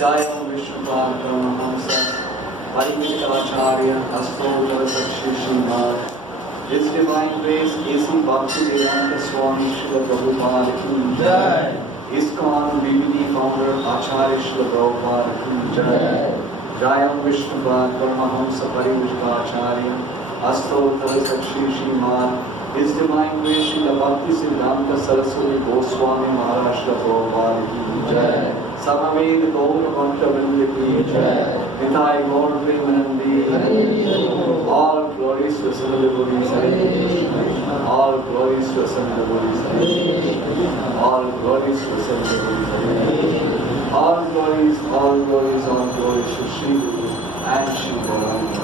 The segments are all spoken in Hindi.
जय Vishnupad Paramhans परिमिताचार्य अष्टोत्तर सक्षी Shrimad His Divine Grace A.C. Bhaktivedanta Swami Srila Prabhupada ki jai. ISKCON BBD founder Acharya Srila Prabhupada ki jai. Jayam Vishnupad Paramahamsa Parivishvacharya Astotara Sakshi Srimad His Divine Grace Srila Bhakti Siddhanta Saraswati Goswami Maharaj Srila Prabhupada ki jai. Samaved Gaur Bhakta-vrinda ki jai. Nitai Gaur Premanandi. All glories to Ascended Devotees. All glories to Ascended Devotees. All glories to Ascended Devotees. All glories to Shri Guru and Shri Gauranga.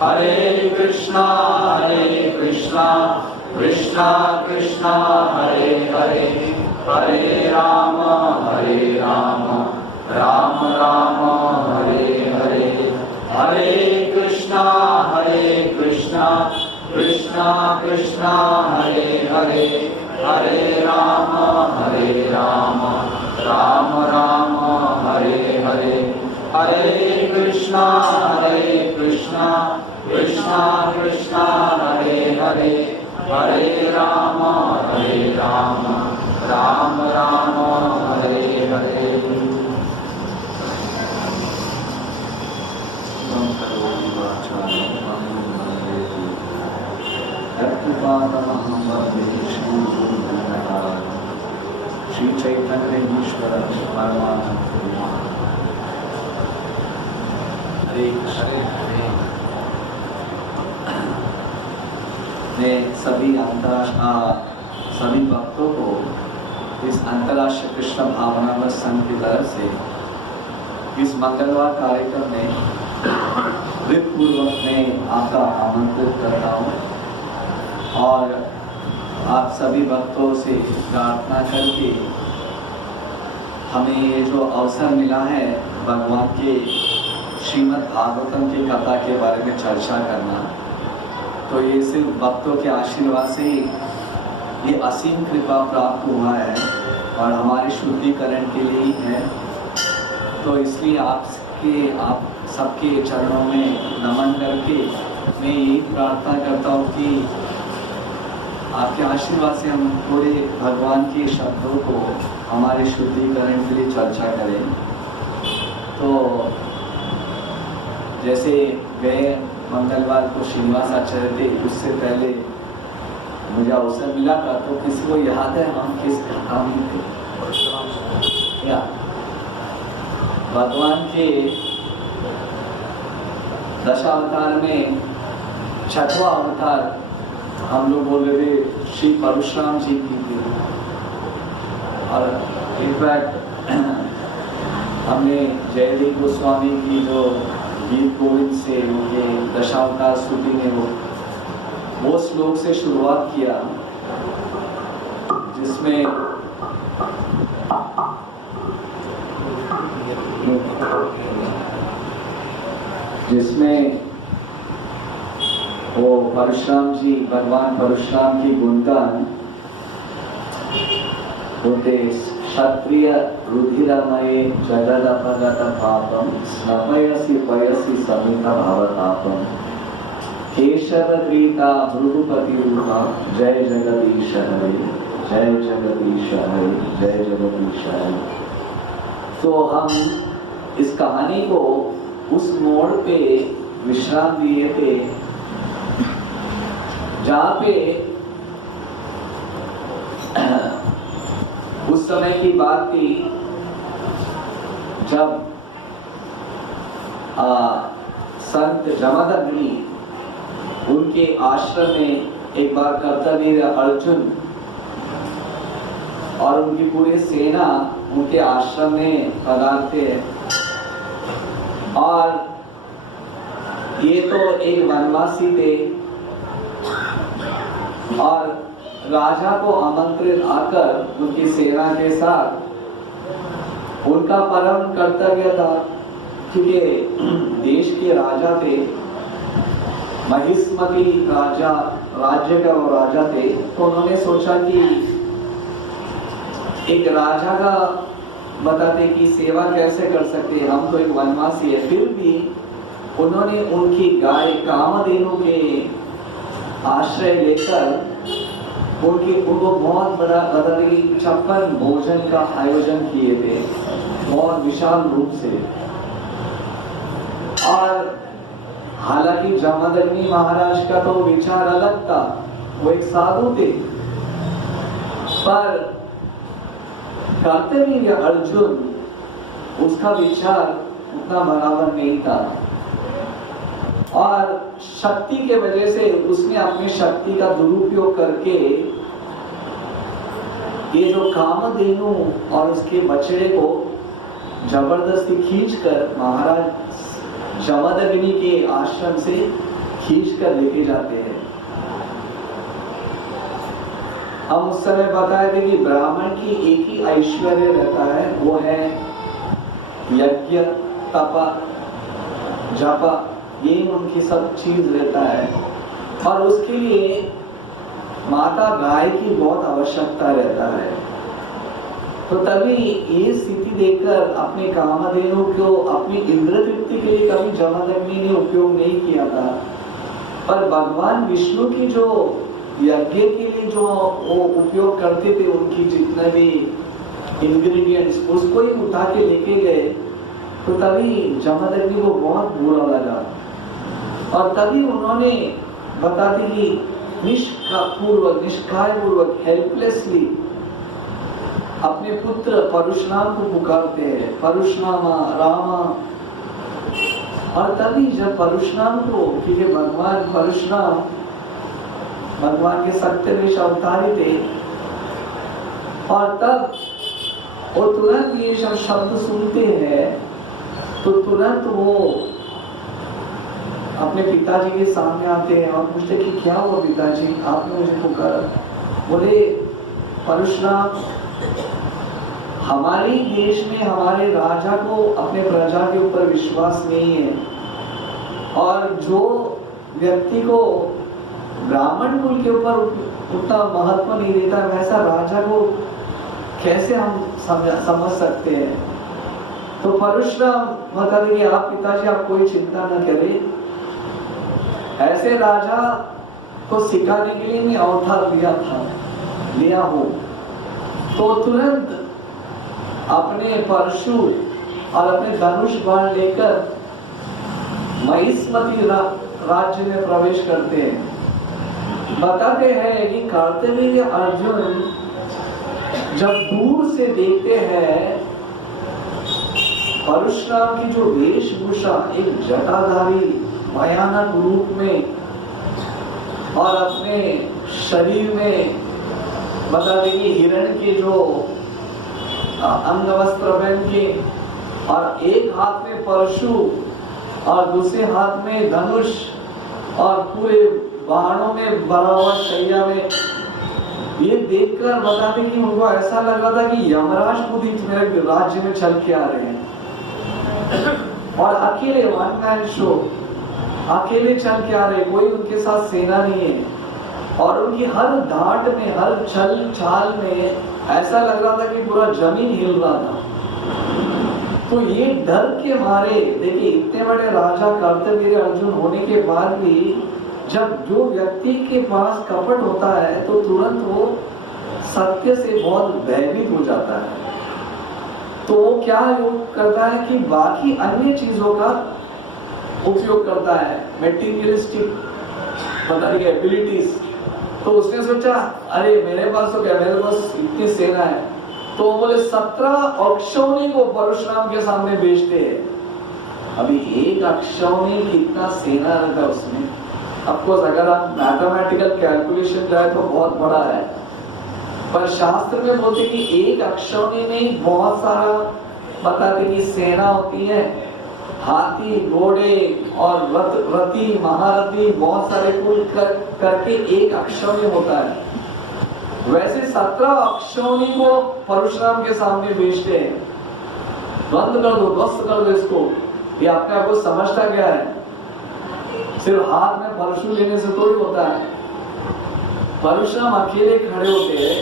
Hare Krishna Krishna Krishna Hare Hare Hare Ram Ram Ram Hare Hare Hare Krishna Krishna Krishna Hare Hare Hare Ram Ram Ram Hare Hare Hare Krishna Krishna Krishna Hare Hare Hare Ram Ram Ram Hare Hare Shri Chaitanya ईश्वर परमात्मा हरे कृष्ण। मैं सभी भक्तों को इस अंतर्राष्ट्रीय कृष्ण भावनामृत संघ की तरफ से इस मंगलवार कार्यक्रम में हृदयपूर्वक मैं आपका आमंत्रित करता हूँ और आप सभी भक्तों से प्रार्थना करके हमें ये जो अवसर मिला है भगवान के श्रीमद् भागवतम की कथा के बारे में चर्चा करना, तो ये सिर्फ भक्तों के आशीर्वाद से ये असीम कृपा प्राप्त हुआ है और हमारे शुद्धिकरण के लिए ही है। तो इसलिए आप सबके चरणों में नमन करके मैं यही प्रार्थना करता हूँ कि आपके आशीर्वाद से हम पूरे भगवान के शब्दों को हमारे शुद्धिकरण के लिए चर्चा करें। तो जैसे गए मंगलवार को श्रीनिवास आचार्य थे, उससे पहले मुझे अवसर मिला था, तो किसी को याद है हम किस कथा में थे? या भगवान के दशावतार में छठवां अवतार हम लोग बोल रहे थे श्री परशुराम जी की थी। और इनफैक्ट हमने जयदेव गोस्वामी की जो गीत गोविंद से उनके दशावतार स्तुति में वो श्लोक से शुरुआत किया, जिसमें वो परशुराम जी, भगवान परशुराम की गुणगान होते, क्षत्रिय रुधिरमये जगदपगत पापम स्नपयसि पयसि समित भवतापम केशव गीता भृगुपति रूपा जय जगदीश हरे जय जगदीश हरे जय जगदीश हरे। तो हम इस कहानी को उस मोड़ पे विश्राम दिए थे जहाँ पे उस समय की बात थी जब संत जमदग्नि उनके आश्रम में एक बार कर्तवीर अर्जुन और उनकी पूरी सेना उनके आश्रम में पधारते हैं। और ये तो एक वनवासी थे और राजा को आमंत्रित आकर उनकी सेना के साथ उनका परम कर्तव्य था, क्योंकि देश के राजा थे, महिष्मती राज्य का वो राजा थे। तो उन्होंने सोचा कि एक राजा का बताते कि सेवा कैसे कर सकते हैं, हम तो एक वनवासी है। फिर भी उन्होंने उनकी गाय कामधेनु के आश्रय लेकर उनको बहुत बड़ा बताते कि 56 भोजन का आयोजन किए थे, बहुत विशाल रूप से। और हालांकि जमदग्नि महाराज का तो विचार अलग था, वो एक साधु थे, पर कर्तवीर अर्जुन उसका विचार उतना बराबर नहीं था। और शक्ति के वजह से उसने अपनी शक्ति का दुरुपयोग करके ये जो कामधेनु और उसके बछड़े को जबरदस्ती खींचकर महाराज जमदग्नि के आश्रम से खींचकर लेके जाते हैं। हम उस समय बताए थे कि ब्राह्मण की एक ही ऐश्वर्य रहता है, वो है यज्ञ, तप, जप, ये उनकी सब चीज रहता है। और उसके लिए माता गाय की बहुत आवश्यकता रहता है। तो तभी ये स्थिति देखकर अपने कामधेनु को अपनी इंद्र तृप्ति के लिए कभी जमदग्नि ने उपयोग नहीं किया था, पर भगवान विष्णु की जो यज्ञ के लिए जो वो उपयोग करते थे, उनकी जितने भी इंग्रेडिएंट्स उसको ही उठा के लेके गए। तो तभी जमदग्नि को बहुत बुरा लगा और तभी उन्होंने बताते कि निष्काय पूर्वक हेल्पलेसली अपने पुत्र परशुराम को पुकारते हैं, परशुरामा रामा। और तभी जब परशुराम को, क्योंकि भगवान परशुराम भगवान के सत्यवेश अवतारी थे, और तब वो तुरंत ये सब शब्द सुनते हैं तो तुरंत वो अपने पिताजी के सामने आते हैं और पूछते कि क्या हुआ पिताजी, आपने मुझे पुकारा। बोले परशुराम, हमारे देश में हमारे राजा को अपने प्रजा के ऊपर विश्वास नहीं है, और जो व्यक्ति को ब्राह्मण कुल के ऊपर उतना महत्व नहीं देता, वैसा राजा को कैसे हम समझ सकते हैं। तो परशुराम बता देंगे, आप पिताजी आप कोई चिंता न करें, ऐसे राजा को सिखाने के लिए मैं अवतार लिया हो। तो तुरंत अपने परशु और अपने धनुष बाण लेकर महिष्मती राज्य में प्रवेश करते हैं। बताते हैं कि कार्तवीर्य अर्जुन जब दूर से देखते हैं परशुराम की जो वेशभूषा, एक जटाधारी भयानक रूप में, और अपने शरीर में बता देंगे हिरण के जो अंग वस्त्र पहन के, और एक हाथ में परशु और दूसरे हाथ में धनुष, और पूरे बाणों में भरा हुआ शैया में, ये देखकर बताते कि उनको ऐसा लग रहा था कि यमराज खुद ही मेरे राज्य में चल के आ रहे हैं। और अकेले वन मैन शो, अकेले चल के आ रहे, कोई उनके साथ सेना नहीं है, और उनकी हर डांट में, हर छल छाल में ऐसा लग रहा था कि पूरा जमीन हिल रहा था। तो ये डर के मारे, देखिए इतने बड़े राजा कार्तवीर्य अर्जुन होने के बाद भी जब जो व्यक्ति के पास कपट होता है तो तुरंत वो सत्य से बहुत भयभीत हो जाता है। तो वो क्या योग करता है कि बाकी अन्य चीजों का उपयोग करता है, मेटीरियलिस्टिक पता नहीं एबिलिटीज। तो उसने सोचा अरे मेरे पास तो क्या, मेरे पास इतनी सेना है, तो बोले 17 अक्षौणी को परशुराम के सामने भेजते हैं। अभी एक अक्षौणी कितना सेना रहता है उसमें। ऑफकोर्स अगर आप मैथमेटिकल कैलकुलेशन जाए तो बहुत बड़ा है, पर शास्त्र में बोलते कि एक अक्षौणी में बहुत सारा बताते कि सेना होती है, हाथी घोड़े और रथी महारथी बहुत सारे कुल करके एक अक्षौणी होता है। वैसे 17 अक्षौणी को परशुराम के सामने भेजते हैं, बंद कर दो, ध्वस्त कर दो इसको। ये अपने आप को समझता क्या है, सिर्फ हाथ में परशु लेने से थोड़ी होता है। परशुराम अकेले खड़े होते हैं,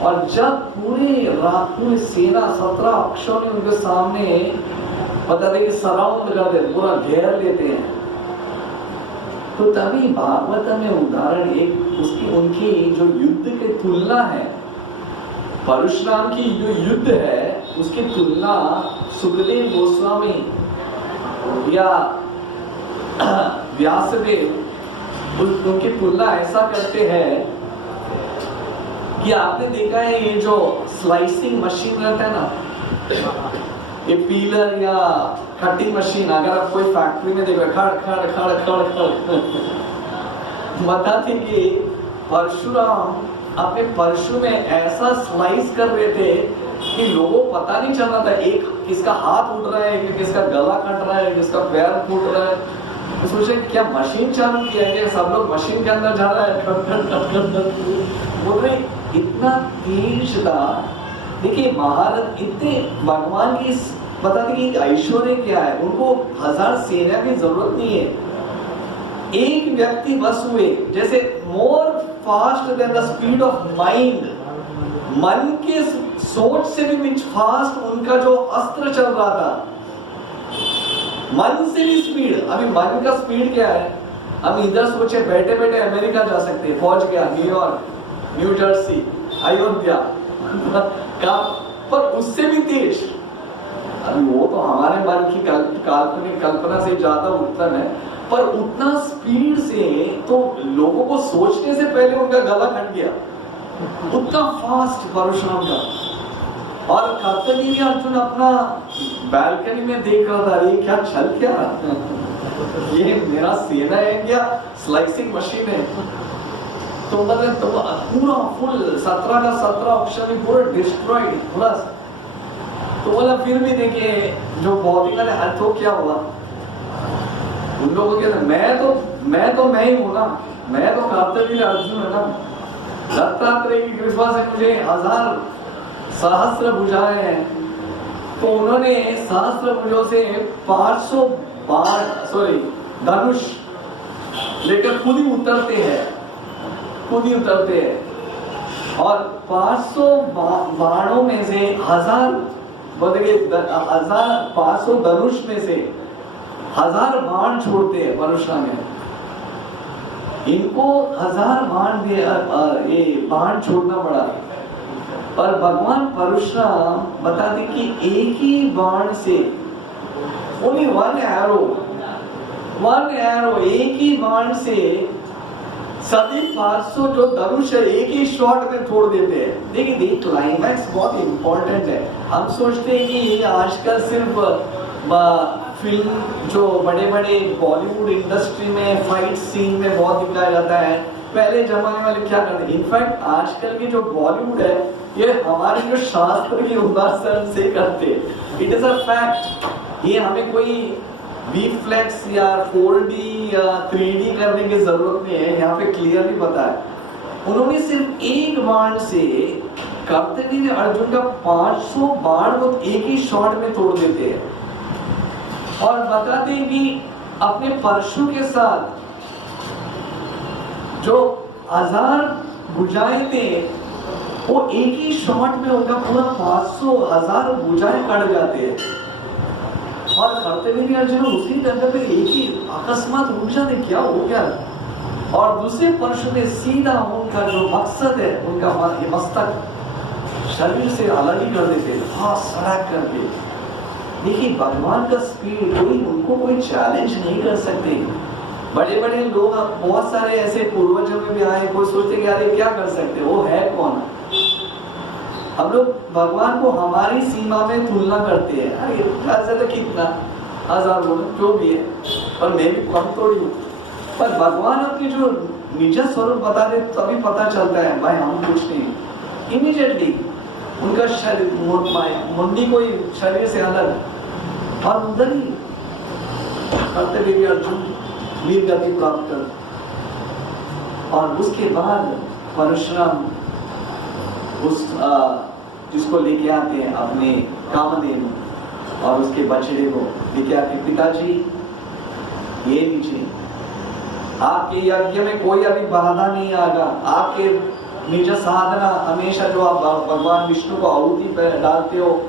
और जब पूरी सेना 17 अक्षौणी उनके सामने पता नहीं सराउंड कर दे, पूरा घेर लेते हैं, तो तभी भागवत में उदाहरण एक उसकी उनकी जो युद्ध की तुलना है, परशुराम की जो युद्ध है उसकी तुलना सुखदेव गोस्वामी या व्यासदेव उनकी तुलना ऐसा करते हैं कि आपने देखा है ये जो स्लाइसिंग मशीन रहता है ना, ये पीलर या कटिंग मशीन, अगर आप कोई फैक्ट्री में देखो खड़ खड़ खड़ खड़ खड़ बताते कि परशुराम अपने परशु में ऐसा स्लाइस कर रहे थे कि लोगों को पता नहीं चल रहा था एक किसका हाथ उठ रहा है, किसका गला कट रहा है, किसका पैर फूट रहा है। तो सोचे क्या मशीन चालू किया है, सब लोग मशीन के अंदर जा रहा है, बोल रही इतना तेज था। देखिए महारथ इतने भगवान की बताते कि ऐश्वर्य क्या है, उनको 1000 सेना की जरूरत नहीं है। एक व्यक्ति बस हुए, जैसे more fast than the speed of mind, मन के सोच से भी फास्ट उनका जो अस्त्र चल रहा था, मन से भी स्पीड। अभी मन का स्पीड क्या है, हम इधर सोचे बैठे बैठे अमेरिका जा सकते हैं, पहुंच गया न्यूयॉर्क, न्यू जर्सी, अयोध्या का, पर उससे भी तेज। अभी वो तो हमारे मन की काल्पनिक कल्पना से ज्यादा उत्तम है, पर उतना स्पीड से तो लोगों को सोचने से पहले उनका गला कट गया, उतना फास्ट परशुराम का। और कर्तवीर्य अर्जुन अपना बैल्कनी में देख रहा था, ये क्या चल क्या ये मेरा सेना है क्या स्लाइसिंग मशीन है। तो मतलब तो पूरा फुल 17 का 17 ऑप्शन में पूरा डिस्ट्रॉयड पूरा। तो बोला फिर भी देखिए जो बॉडी का तो क्या हुआ, उन लोगों के मैं ही हूं ना, मैं तो कर्तवीर्य अर्जुन है ना। दत्तात्रेय की कृपा से मुझे 1000 सहस्त्र भुजाएं हैं, तो उन्होंने सहस्त्र भुजों से 500 धनुष लेकर खुद ही उतरते हैं, और 500 बाणों में से 1000 500 धनुष में से 1000 बाण छोड़ते हैं परशुराम। इनको 1000 बाण ये बाण छोड़ना पड़ा, पर भगवान परशुराम बताते कि एक ही बाण से, ओनली वन एरो, एक ही बाण से सभी 500 जो धनुष है एक ही शॉट में तोड़ देते हैं। देखिए क्लाइमैक्स बहुत इंपॉर्टेंट है। हम सोचते हैं कि ये आजकल सिर्फ फिल्म जो बड़े बड़े बॉलीवुड इंडस्ट्री में फाइट सीन में बहुत दिखाया जाता है, पहले जमाने वाले क्या करते हैं। इनफैक्ट आजकल की जो बॉलीवुड है ये हमारे जो शास्त्र की उदाहरण से करते हैं। It is a fact. ये हमें कोई वीफ्लेक्स या 4D या 3D करने की जरूरत नहीं है, यहाँ पे क्लियरली पता है। उन्होंने सिर्फ एक बाण से कर्तवीर्य अर्जुन का 500 बाण वो एक ही शॉट में तोड़ देते हैं। और बताते हैं कि अपने परशु के साथ जो 1000 भुजाएं थे वो एक ही शॉट में उनका पूरा 500,000 भुजाएं कट जाते हैं। और कर्तवीर्य अर्जुन उसी जगह पे एक ही अकस्मात रुक जाते, क्या हो गया। और दूसरे परशु में सीधा उनका जो मकसद है, उनका मस्तक शरीर से अलग ही कर देते, हाँ सड़क करके। देखिए भगवान का स्पीड उनको कोई चैलेंज नहीं कर सकते। बड़े बड़े लोग बहुत सारे ऐसे पूर्वजों में भी आए, कोई सोचते कि यार ये क्या कर सकते, वो है कौन। हम लोग भगवान को हमारी सीमा में तुलना करते हैं, अरे तो कितना 1000 बोलो जो भी है, और मैं भी कम थोड़ी हूँ। पर भगवान अपनी जो निज स्वरूप बता दे तभी पता चलता है भाई हम कुछ नहीं। इमीडिएटली उनका शरीर मुंडी कोई शरीर से अलग, और उधर ही कर्तवीर्य अर्जुन वीर गति प्राप्त कर। और उसके बाद परशुराम उस जिसको लेके आते हैं अपने कामधेनु और उसके बछड़े को लेके आते, पिताजी ये लीजिए, आपके यज्ञ में कोई अभी बाधा नहीं आएगा। आपके निज साधना हमेशा जो आप भगवान विष्णु को आहुति पर डालते हो,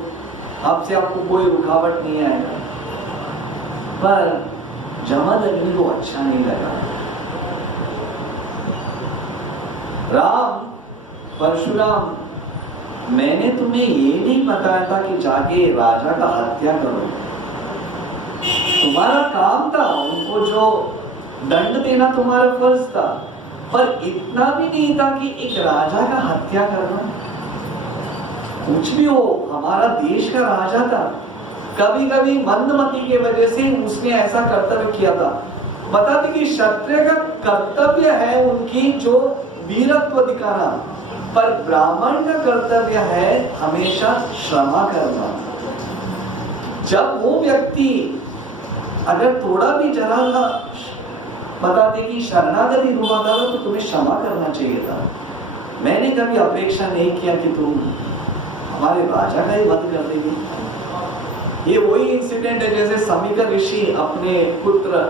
आपसे आपको कोई रुकावट नहीं आएगा। पर जमदग्नि को अच्छा नहीं लगा। राम परशुराम, मैंने तुम्हें ये नहीं बताया था कि जाके राजा का हत्या करो। तुम्हारा काम था, उनको जो दंड देना तुम्हारा फर्ज था, पर इतना भी नहीं था कि एक राजा का हत्या करना। कुछ भी हो, हमारा देश का राजा था, कभी कभी मंदमती की वजह से उसने ऐसा कर्तव्य किया था। बताते कि क्षत्रिय का कर्तव्य है उनकी जो वीरत्व दिखाना, पर ब्राह्मण का कर्तव्य है हमेशा क्षमा करना। जब वो व्यक्ति अगर थोड़ा भी जरा बताते कि शरणागति हुआ था तो तुम्हें क्षमा करना चाहिए था। मैंने कभी अपेक्षा नहीं किया कि तुम हमारे राजा का ही वध कर देंगे। ये वही इंसिडेंट है जैसे समीका ऋषि अपने पुत्र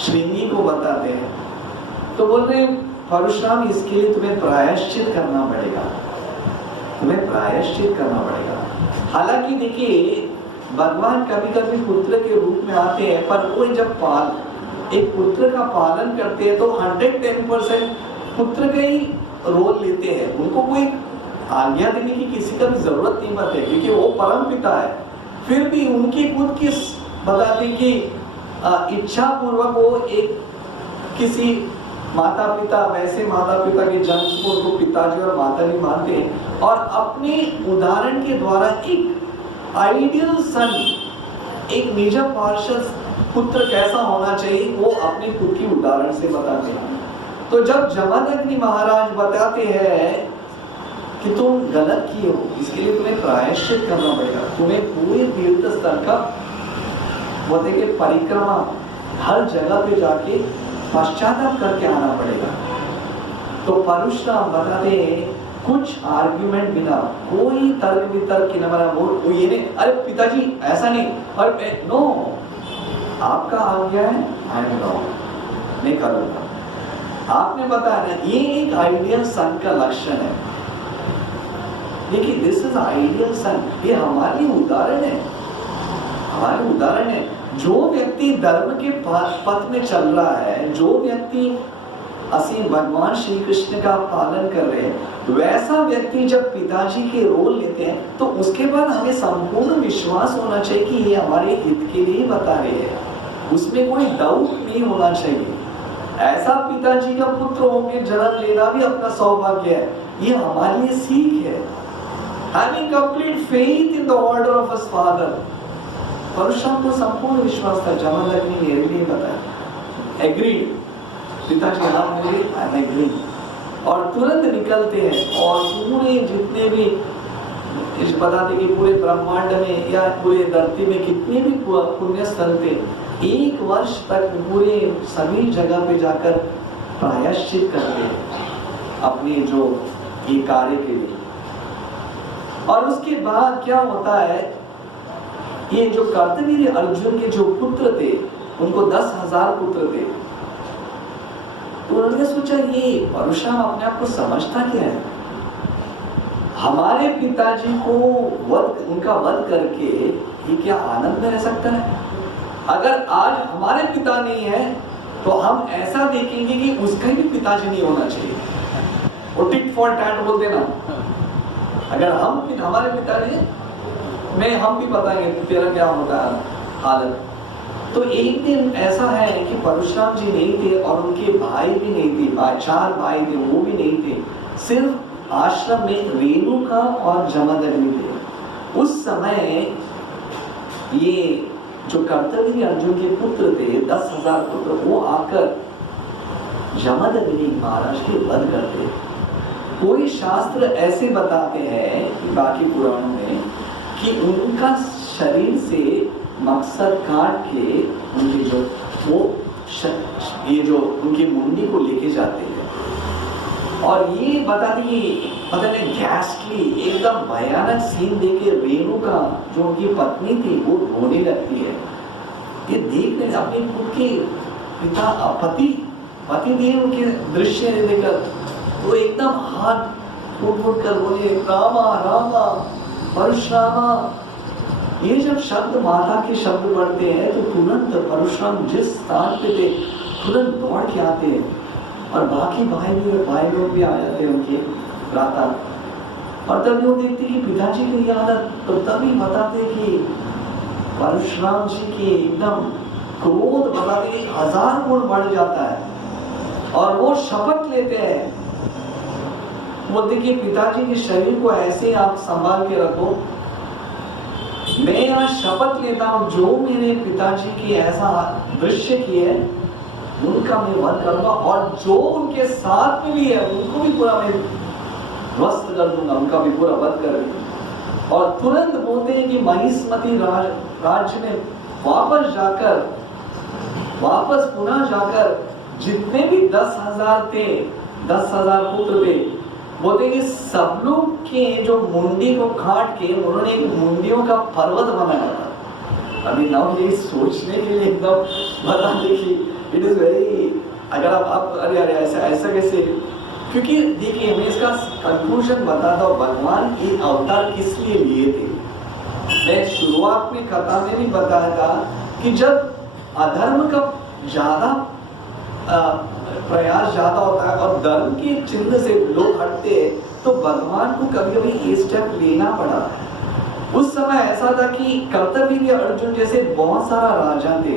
श्रृंगी को बताते हैं, तो बोल रहे परशुराम इसके लिए तुम्हें प्रायश्चित करना पड़ेगा, तुम्हें प्रायश्चित करना पड़ेगा। हालांकि देखिए भगवान कभी कभी पुत्र के रूप में आते हैं, पर वो जब एक पुत्र का पालन करते हैं तो 110% पुत्र का ही रोल लेते हैं। उनको कोई आज्ञा देने की किसी का भी जरूरत नहीं पड़ती, क्योंकि वो परम पिता है। फिर भी उनकी खुद की बताते कि इच्छा पूर्वक वो एक किसी माता पिता, वैसे माता पिता के जन्म को उनको पिताजी और माता जी मानते हैं, और अपने उदाहरण के द्वारा एक आइडियल सन, एक निज पार्षद पुत्र कैसा होना चाहिए वो अपने खुद की उदाहरण से बताते हैं। तो जब जमदग्नि महाराज बताते हैं कि तुम गलत किए हो, इसके लिए तुम्हें प्रायश्चित करना पड़ेगा, तुम्हें पूरे तीर्थ स्थल का वो देखिए परिक्रमा हर जगह पे जाके पश्चाताप करके आना पड़ेगा। तो परशुराम बताते हैं कुछ आर्ग्यूमेंट बिना, कोई तर्क वितर्क की ना, वो ये नहीं अरे पिताजी ऐसा नहीं, और नो आपका आज्ञा है, आई एम रॉन्ग, नहीं करूंगा। आपने बताया ना, ये एक आइडियल सन का लक्षण है। देखिए दिस इज आइडियल सन, ये हमारी उदाहरण है, हमारी उदाहरण है। जो व्यक्ति धर्म के पथ में चल रहा है, जो व्यक्ति असीम भगवान श्री कृष्ण का पालन कर रहे हैं, वैसा व्यक्ति जब पिताजी के रोल लेते हैं तो उसके बाद हमें संपूर्ण विश्वास होना चाहिए कि ये हमारे हित के लिए बता रहे हैं, उसमें कोई डाउट नहीं होना चाहिए। ऐसा पिताजी का पुत्र होकर जन्म लेना भी अपना सौभाग्य है, ये हमारे लिए सीख है। Having complete faith in the order of his father, Parshuram को संपूर्ण विश्वास था। जमदग्नि ने नहीं बताया, एग्रीड, पिताजी हाँ मेरे आई एम एग्री, और तुरंत निकलते हैं और पूरे जितने भी इस बताते कि पूरे ब्रह्मांड में या पूरे धरती में कितने भी पुण्य स्थल थे, 1 वर्ष तक पूरे सभी जगह पे जाकर प्रायश्चित करते हैं अपने जो ये कार्य के लिए। और उसके बाद क्या होता है, ये जो कार्तवीर्य अर्जुन के जो पुत्र थे, उनको 10,000 पुत्र थे, तो उन्होंने सोचा ये परशुराम अपने आप को समझता क्या है, हमारे पिताजी को उनका वध करके ये क्या आनंद में रह सकता है? अगर आज हमारे पिता नहीं है तो हम ऐसा देखेंगे कि उसका ही पिताजी नहीं होना चाहिए, वो टिट फॉर टैट बोल देना। अगर हम हमारे पिताजी में हम भी बताएंगे तेरा क्या होता है हालत। तो एक दिन ऐसा है कि परशुराम जी नहीं थे और उनके भाई भी नहीं थे, 4 भाई थे, वो भी नहीं थे, सिर्फ आश्रम में रेणुका और जमदग्नि थे। उस समय ये जो कर्तव्य अर्जुन के पुत्र थे, 10,000 पुत्र, वो आकर जमदग्नि महाराज के वध करते। कोई शास्त्र ऐसे बताते हैं कि बाकी पुराणों में कि उनका शरीर से मकसद काट के उनकी जो वो ये जो उनकी मुंडी को लेके जाते हैं, और ये बताते पता नहीं घासली एकदम भयानक सीन देके रेणुका जो उनकी पत्नी थी वो रोने लगती है। ये देखने अपने खुद के पिता पति देव के दृश्य देखकर वो एकदम हाथ फूट कर बोले रामा रामा परशुरामा। ये जब शब्द माता के शब्द पढ़ते हैं तो तुरंत परशुराम जिस स्थान पे थे तुरंत दौड़ के आते हैं, और बाकी भाई लोग भी आ जाते हैं उनके प्रातः, और तब वो देखते कि पिताजी की आदत, तो तभी बताते कि परशुराम जी की एकदम क्रोध बताते 1000 गुण बढ़ जाता है, और वो शपथ लेते हैं, बोलते कि पिताजी के शरीर को ऐसे आप संभाल के रखो, मैं आज शपथ लेता हूं जो मेरे पिताजी की ऐसा दृश्य किए उनका मैं वध करूंगा, और जो उनके साथ में भी है उनको भी पूरा मैं ध्वस्त कर दूंगा, उनका भी पूरा वध कर दूंगा। और तुरंत बोलते हैं कि महिष्मती राज्य में वापस पुनः जाकर जितने भी 10,000 थे, 10,000 पुत्र थे, बोलते हैं कि सब लोग के जो मुंडी को काट के उन्होंने एक मुंडियों का पर्वत बनाया था। अभी नाउ ये सोचने के लिए एकदम बता देखिए, इट इज वेरी, अगर आप अरे अरे ऐसा कैसे, क्योंकि देखिए मैं इसका कंक्लूजन बताता हूँ, भगवान ये अवतार किस लिए लिए थे। मैं शुरुआत में कथा में भी बताया था कि जब अधर्म का ज्यादा प्रयास ज्यादा होता है और धर्म के चिन्ह से लोग हटते हैं, तो भगवान को कभी कभी ये स्टेप लेना पड़ा। उस समय ऐसा था कि कर्तव्य अर्जुन जैसे बहुत सारा राजा थे,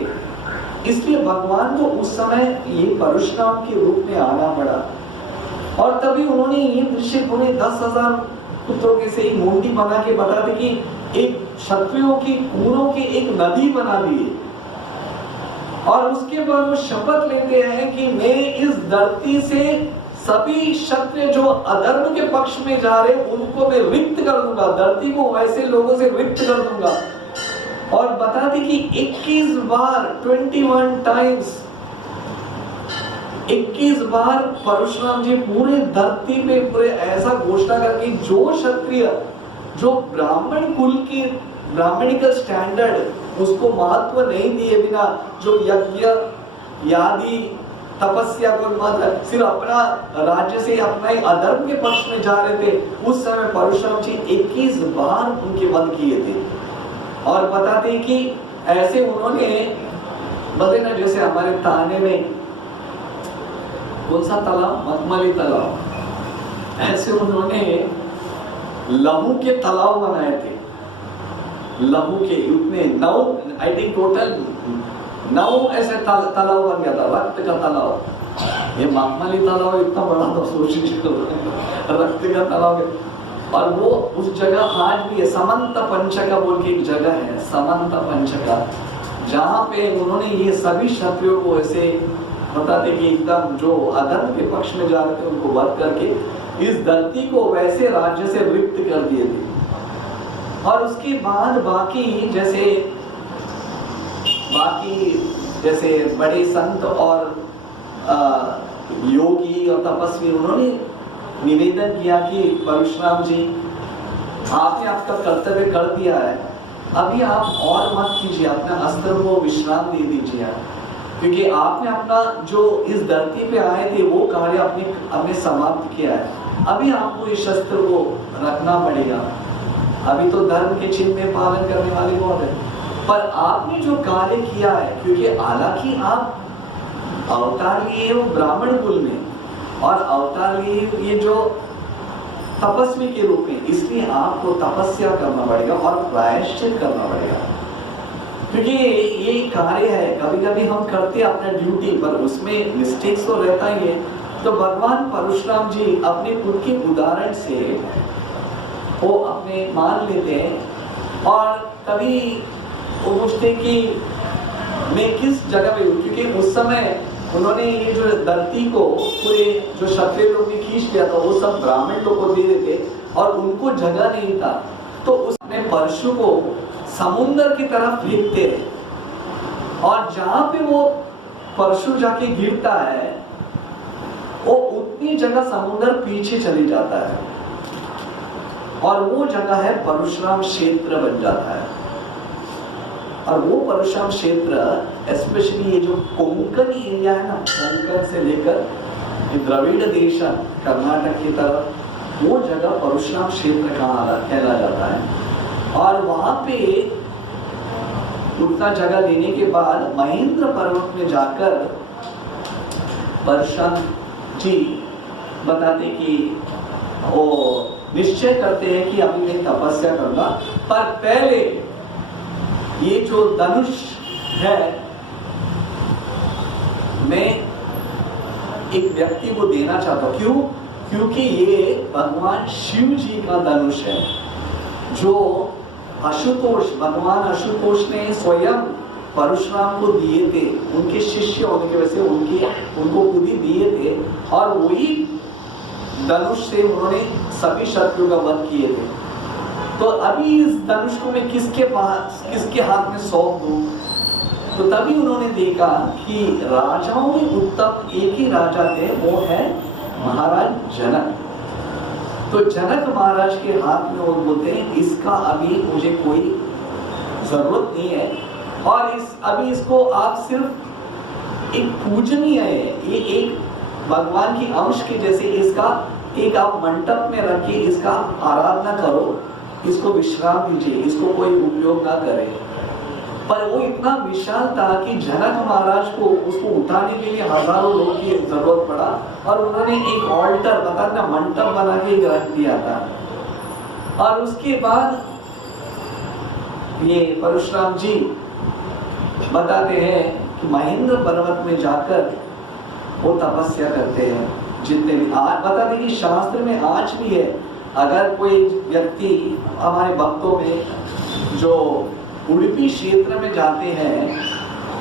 इसलिए भगवान को उस समय ये परशुराम के रूप में आना पड़ा। और तभी उन्होंने ये दृश्य पूरे 10,000 पुत्रों के से एक मुंडी बना के बताते कि एक क्षत्रियों की खूनों की एक नदी बना दी। और उसके बाद वो शपथ लेते हैं कि मैं इस धरती से सभी क्षत्रिय जो अधर्म के पक्ष में जा रहे हैं उनको मैं रिक्त कर दूंगा, धरती को वैसे लोगों से रिक्त कर दूंगा। और बताते कि 21 बार 21 टाइम्स 21 बार परशुराम जी पूरे धरती पे पूरे ऐसा घोषणा करके जो क्षत्रिय जो ब्राह्मण कुल की ब्राह्मणिकल स्टैंडर्ड उसको महत्व नहीं दिए बिना, जो यज्ञ यादि तपस्या को मत सिर्फ अपना राज्य से अपना ही अधर्म के पक्ष में जा रहे थे, उस समय परशुराम जी 21 बार उनके वध किए थे। और बताते कि ऐसे उन्होंने बोले ना, जैसे हमारे थाने में कौन सा तालाब, मखमली तालाब, ऐसे उन्होंने लहू के तालाब बनाए थे। लहू के उतने 9 आई थिंक टोटल 9 ऐसे तालाब बन गया था, रक्त का तालाब। ये मखमली तालाब इतना बड़ा था, सोचिए रक्त का तालाब। और वो उस जगह आज भी है, समंत पंचका बोल के एक जगह है, समंत पंचका, जहाँ पे उन्होंने ये सभी क्षत्रियों को ऐसे बताते कि एकदम जो अधर्म के पक्ष में जा रहे थे उनको वध करके इस धरती को वैसे राज्य से रिक्त कर दिए थे। और उसके बाद बाकी जैसे बड़े संत और योगी और तपस्वी उन्होंने निवेदन किया कि परशुराम जी आपने आपका कर्तव्य कर दिया है, अभी आप और मत कीजिए, अपना अस्त्र को विश्राम दे दीजिए, क्योंकि आपने अपना जो इस धरती पे आए थे वो कार्य अपने समाप्त किया है। अभी आपको इस शस्त्र को रखना पड़ेगा, अभी तो धर्म के चिन्ह में पालन करने वाले बहुत है, पर आपने जो कार्य किया है, क्योंकि हालांकि आप अवतार लिए हो ब्राह्मण कुल में और अवतार लिए ये जो तपस्वी के रूप में, इसलिए आपको तपस्या करना पड़ेगा और प्रायश्चित करना पड़ेगा, क्योंकि ये कार्य है। कभी कभी हम करते अपना ड्यूटी, पर उसमें मिस्टेक्स तो रहता ही है। तो भगवान परशुराम जी अपने खुद के उदाहरण से वो अपने मान लेते हैं और कभी वो पूछते कि मैं किस जगह पे हूँ, क्योंकि उस समय उन्होंने ये जो धरती को पूरे जो क्षत्रिय लोग ने खींच लिया था वो सब ब्राह्मण लोग को दे देते और उनको जगह नहीं था, तो उसने परशु को समुद्र की तरफ फेंकते और जहां पे वो परशु जाके गिरता है वो उतनी जगह समुद्र पीछे चली जाता है और वो जगह है परशुराम क्षेत्र बन जाता है। और वो परशुराम क्षेत्र स्पेशली ये जो कोंकण एरिया है ना, कोंकण से लेकर द्रविड़ देश कर्नाटक की तरफ, वो जगह परशुराम क्षेत्र कहला जाता है। और वहां पे उतना जगह लेने के बाद महेंद्र पर्वत में जाकर परशुराम जी बताते कि वो निश्चय करते हैं कि अभी मैं तपस्या करूंगा, पर पहले ये जो धनुष है मैं एक व्यक्ति को देना चाहता हूं। क्यों? क्योंकि ये भगवान शिव जी का धनुष है जो आशुतोष, भगवान आशुतोष ने स्वयं परशुराम को दिए थे, उनके शिष्य होने की वजह से उनको खुद ही दिए थे और वही धनुष से उन्होंने सभी शत्रुओं का वध किए थे। तो अभी इस धनुष को मैं किसके हाथ में सौंप दूं? तो तभी उन्होंने देखा कि राजाओं में उत्तम एक ही राजा थे, वो है महाराज जनक। तो जनक महाराज के हाथ में वो बोलते हैं इसका अभी मुझे कोई जरूरत नहीं है, और अभी इसको आप सिर्फ एक पूजनीय है, ये एक भगवान की अंश के जैसे इसका एक आप मंडप में रख के इसका आराधना करो, इसको विश्राम दीजिए, इसको कोई उपयोग ना करे। पर वो इतना विशाल था कि जनक महाराज को उसको उठाने के लिए हजारों लोगों की जरूरत पड़ा, और उन्होंने एक ऑल्टर बताना मंडप बना के रख दिया था। और उसके बाद ये परशुराम जी बताते हैं कि महेंद्र पर्वत में जाकर वो तपस्या करते हैं। जितने भी आज बता दें कि शास्त्र में आज भी है, अगर कोई व्यक्ति हमारे भक्तों में जो उडुपी क्षेत्र में जाते हैं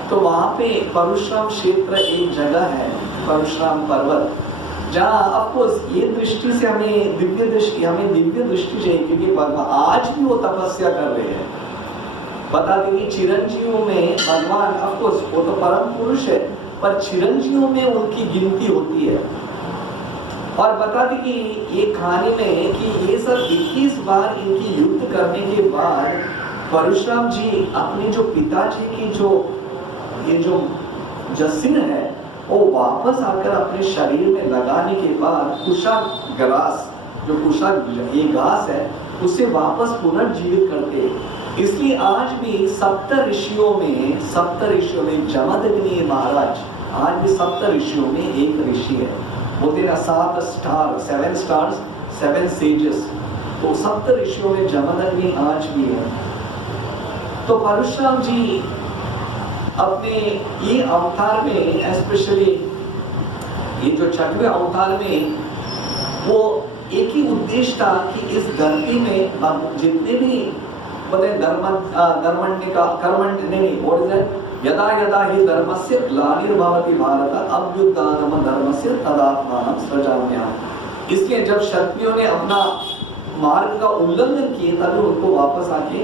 तो वहाँ पे परशुराम क्षेत्र एक जगह है, परशुराम पर्वत, जहाँ ऑफकोर्स ये दृष्टि से हमें दिव्य दृष्टि चाहिए, क्योंकि आज भी वो तपस्या कर रहे हैं। बता दें कि चिरंजीवों में भगवान ऑफकोर्स वो तो परम पुरुष है, पर चिरंजीवों में उनकी गिनती होती है। और बता दें कि ये कहानी में कि ये सब 21 बार इनकी युद्ध करने के बाद परशुराम जी अपने जो पिताजी की जो जसीन है वो वापस आकर अपने शरीर में लगाने के बाद कुशाक ग्रास, जो कुशाक ये घास है, उसे वापस पुनर्जीवित करते हैं। इसलिए आज भी सप्त ऋषियों में जमदग्नि महाराज आज भी सप्त ऋषियों में एक ऋषि है, बोलते ना 7 स्टार्स 7 सेजेस, तो सप्त ऋषियों में जमदग्नि आज भी है। तो परशुराम जी अपने ये अवतार में, स्पेशली ये जो 6वें अवतार में, वो एक ही उद्देश्य था कि इस धरती में जितने भी यदा यदा ही धर्मस्य ग्लानिर्भवति भारत अभ्युत्थानम धर्मस्य तदात्मानं सृजाम्यहम्। इसलिए जब क्षत्रियों ने अपना मार्ग का उल्लंघन किए तभी उनको वापस आके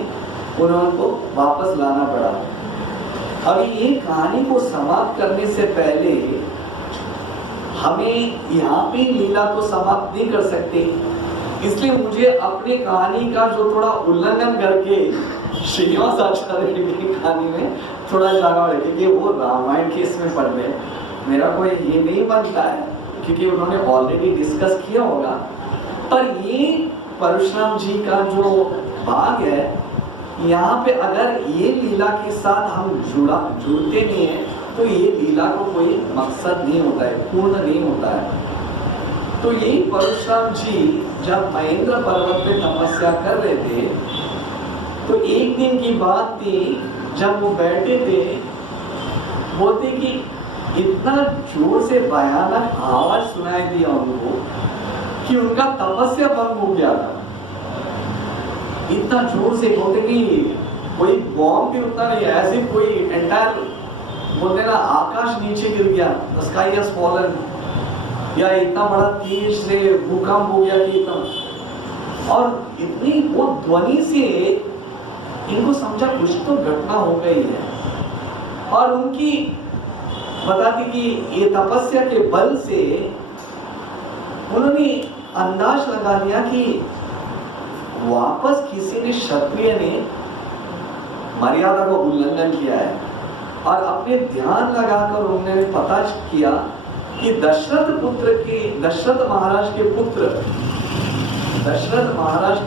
उनको वापस लाना पड़ा। अभी ये कहानी को समाप्त करने से पहले हमें यहाँ पे लीला को समाप्त नहीं कर सकते, इसलिए मुझे अपनी कहानी का जो थोड़ा उल्लंघन करके श्रीनिवास आचार्य की कहानी में थोड़ा जाना पड़ेगा, क्योंकि वो रामायण के इसमें पढ़ रहे, मेरा कोई ये नहीं बनता है क्योंकि उन्होंने ऑलरेडी डिस्कस किया होगा। पर ये परशुराम जी का जो भाग है, यहाँ पे अगर ये लीला के साथ हम जुड़ते नहीं है तो ये लीला को कोई मकसद नहीं होता है, पूर्ण नहीं होता है। तो यही परशुराम जी जब महेंद्र पर्वत पे तपस्या कर रहे थे, तो एक दिन की बात थी, जब वो बैठे थे, बोलते कि इतना जोर से भयानक आवाज सुनाई दिया उनको कि उनका तपस्या भंग हो गया था। इतना जोर से, बोलते कि कोई बॉम्ब भी उतना नहीं, ऐसे कोई एंटायर बोलते ना आकाश नीचे गिर गया, द स्काई हैज फॉलन, या इतना बड़ा तेज से भूकंप हो गया कि इतना, और इतनी वो ध्वनि से इनको समझा कुछ तो घटना हो गई है। और उनकी बताती कि ये तपस्या के बल से उन्होंने अंदाज लगा लिया कि वापस किसी ने क्षत्रिय ने मर्यादा को उल्लंघन किया है, और अपने ध्यान लगाकर उन्होंने पता किया कि दशरथ महाराज के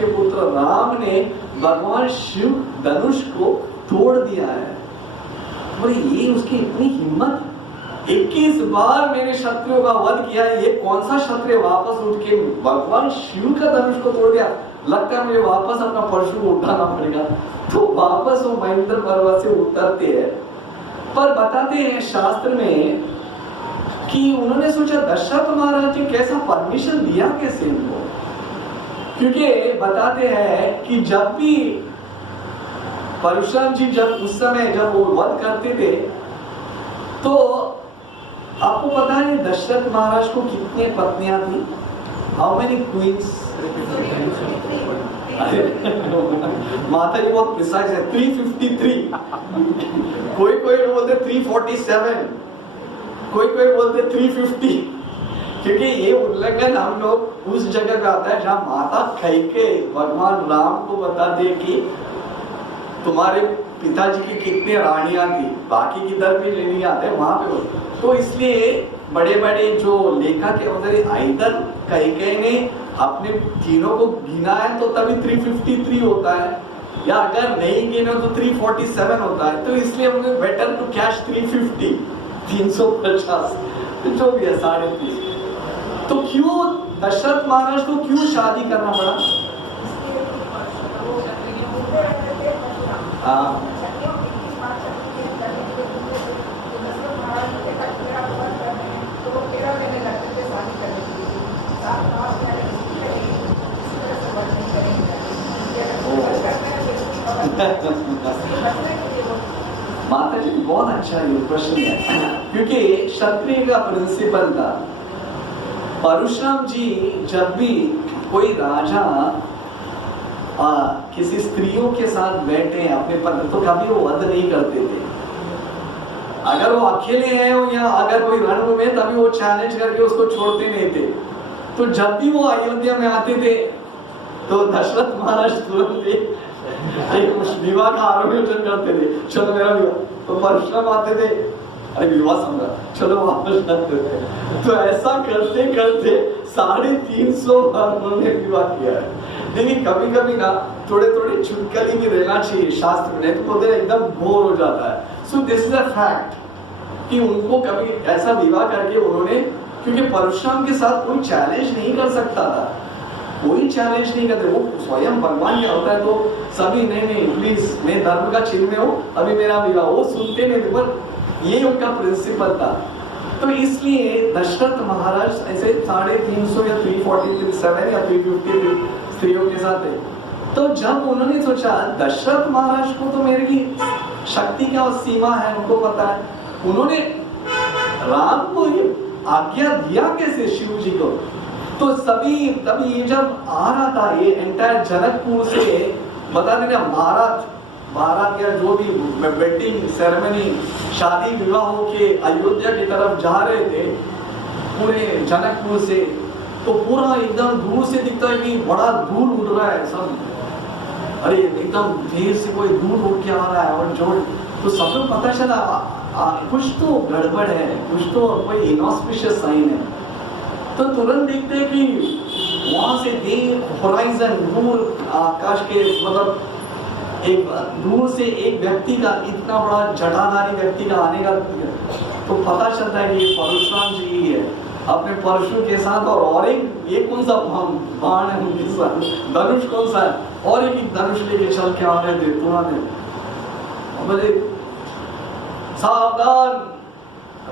पुत्र राम ने भगवान शिव धनुष को तोड़ दिया है। और ये उसकी इतनी हिम्मत, 21 बार मैंने क्षत्रियों का वध किया है, ये कौन सा क्षत्रिय वापस उठ के भगवान शिव का धनुष को तोड़ दिया, लगता है मुझे वापस अपना परशु को उठाना पड़ेगा। तो वापस वो महेंद्र पर्वत से उतरते हैं। पर बताते हैं शास्त्र में कि उन्होंने सोचा दशरथ महाराज जी कैसा परमिशन दिया कैसे उनको, क्योंकि बताते हैं कि जब भी परशुराम जी उस समय जब वो वध करते थे, तो आपको पता है दशरथ महाराज को कितने पत्नियां थी? How many queens? माता जी बहुत प्रिसाइज है, 353। कोई लोग बोलते 347, कोई बोलते 350, क्योंकि ये उल्लंघन हम लोग उस जगह पे आता है जहाँ माता कैकेयी भगवान राम को बताते कि तुम्हारे पिताजी की कितने रानियां थी, बाकी किधर भी नहीं आते वहां पे। तो इसलिए बड़े बड़े जो लेखक है उधर इधर कैकेयी ने अपने तीनों को गिना है तो तभी 353 होता है, या अगर नहीं गिना तो 347 होता है। तो इसलिए हमने बेटर टू कैश 350 350 जो भी है 3.5। तो क्यों दशरथ महाराज को क्यों शादी करना पड़ा? माता जी बहुत अच्छा ये प्रश्न है, क्योंकि क्षत्रिय का प्रिंसिपल था। परशुराम जी जब भी कोई राजा किसी स्त्रियों के साथ बैठे अपने पद, तो कभी वो वध नहीं करते थे। अगर वो अकेले हैं या अगर कोई रण में, तभी वो चैलेंज करके उसको छोड़ते नहीं थे। तो जब भी वो अयोध्या में आते थे तो दशरथ महाराज तुरंत विवाह का आयोजन करते थे, चलो मेरा विवाह। तो परशुराम आते थे, अरे विवाह समझा, चलो वापस करते थे। तो ऐसा करते करते 350 बार उन्होंने विवाह किया है। लेकिन कभी कभी ना थोड़े थोड़े चुटकली भी रहना चाहिए शास्त्र में, नहीं तो बोलते एकदम बोर हो जाता है। So this is a fact कि उनको कभी ऐसा विवाह करके उन्होंने, क्योंकि परशुराम के साथ कोई चैलेंज नहीं कर सकता था, कोई चैलेंज नहीं करते, वो स्वयं भगवान क्या होता है। तो सभी नहीं प्लीज मैं धर्म का चिन्ह में हूँ, अभी मेरा विवाह, वो सुनते नहीं थे, पर ये उनका प्रिंसिपल था। तो इसलिए दशरथ महाराज ऐसे 350 या 347 या 350 स्त्रियों के साथ है। तो जब उन्होंने सोचा दशरथ महाराज को तो मेरी शक्ति का सीमा है, उनको पता है, उन्होंने राम को ये आज्ञा दिया कैसे शिव जी को। तो सभी तभी ये जब आ रहा था, ये एंटायर जनकपुर से बता देना बारात या जो भी वेडिंग सेरेमनी शादी विवाह के अयोध्या की तरफ जा रहे थे पूरे जनकपुर से, तो पूरा एकदम दूर से दिखता है कि बड़ा धूल उड़ रहा है सब, अरे एकदम देर से कोई धूल उड़ के आ रहा है। और जो तो सबको पता चला कुछ तो गड़बड़ है, कुछ तो कोई इनऑस्पिशियस साइन है। तो तुरंत देखते हैं कि वहां से होराइजन दूर आकाश के मतलब एक दूर से एक व्यक्ति का, इतना बड़ा जटाधारी व्यक्ति का आने का, तो पता चलता है कि ये परशुराम जी ही है अपने परशु के साथ। और एक ये कौन सा बाण है उनके साथ, धनुष कौन सा है, और एक धनुष लेके चल के आ रहे थे तुरंत। बोले सावधान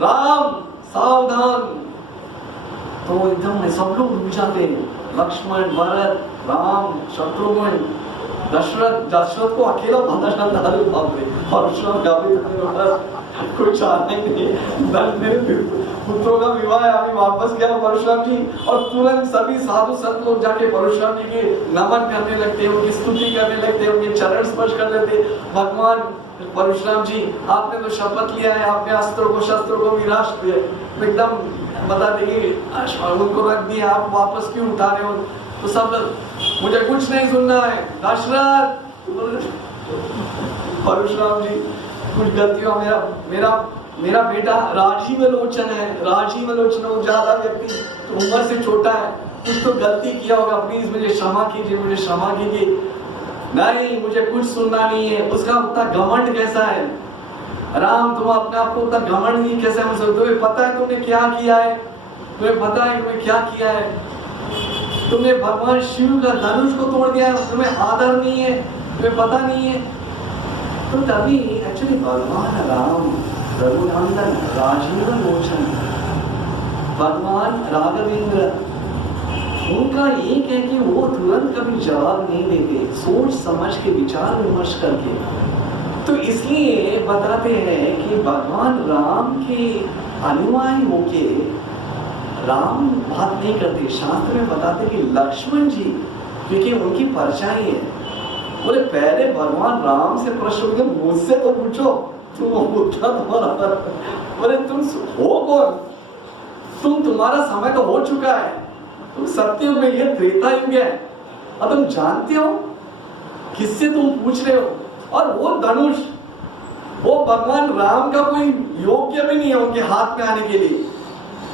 राम सावधान। तो एकदम सब लोग रुक जाते हैं, लक्ष्मण भरत राम शत्रुघ्न दशरथ को अकेला पता चलता है, बाप रे परशुराम का भी कुछ आना ही नहीं, मेरे पुत्रों का विवाह है, अभी वापस गया परशुराम जी। और तुरंत सभी साधु संत लोग जाके परशुराम जी के नमन करने लगते हैं, उनकी स्तुति करने लगते हैं, उनके चरण स्पर्श कर लेते। भगवान परशुराम जी आपने तो शपथ लिया है, आपने अस्त्रों को शस्त्रों को विनाश एकदम बता देंगे उनको रख दिया, आप वापस क्यों उठा रहे हो। तो सब मुझे कुछ नहीं सुनना है दशरथ। परशुराम जी कुछ गलतियों मेरा बेटा राजीव लोचन है, राजीव लोचन वो ज्यादा व्यक्ति तो उम्र से छोटा है, कुछ तो गलती किया होगा, प्लीज मुझे क्षमा कीजिए, मुझे क्षमा कीजिए। नहीं मुझे कुछ सुनना नहीं है। उसका उतना घमंड कैसा है राम, तुम अपने आप को उतना घमंड नहीं कैसा है, तुम्हें पता है तुमने क्या किया है, तुम्हें पता है तुमने क्या किया है, तुमने भगवान शिव का धनुष को तोड़ दिया है, तुम्हें आदर नहीं है, तुम्हें पता नहीं है। तो तभी एक्चुअली भगवान राम रघुनंदन राजीव लोचन भगवान राघवेंद्र, उनका एक है कि वो तुरंत कभी जवाब नहीं देते, सोच समझ के विचार विमर्श करके। तो इसलिए बताते हैं कि भगवान राम के अनुयायी होके राम बात नहीं करते। शास्त्र में बताते कि लक्ष्मण जी क्योंकि उनकी परछाई है, बोले पहले भगवान राम से प्रश्न पूछे, मुझसे तो पूछो, तुम उतना तुम्हारा, बोले तुम हो कौन, तुम्हारा समय तो हो चुका है, तुम सत्ययुग में, ये त्रेता युग है, और तुम जानते हो किससे तुम पूछ रहे हो? और वो धनुष, वो भगवान राम का कोई योग्य भी नहीं है उनके हाथ में आने के लिए।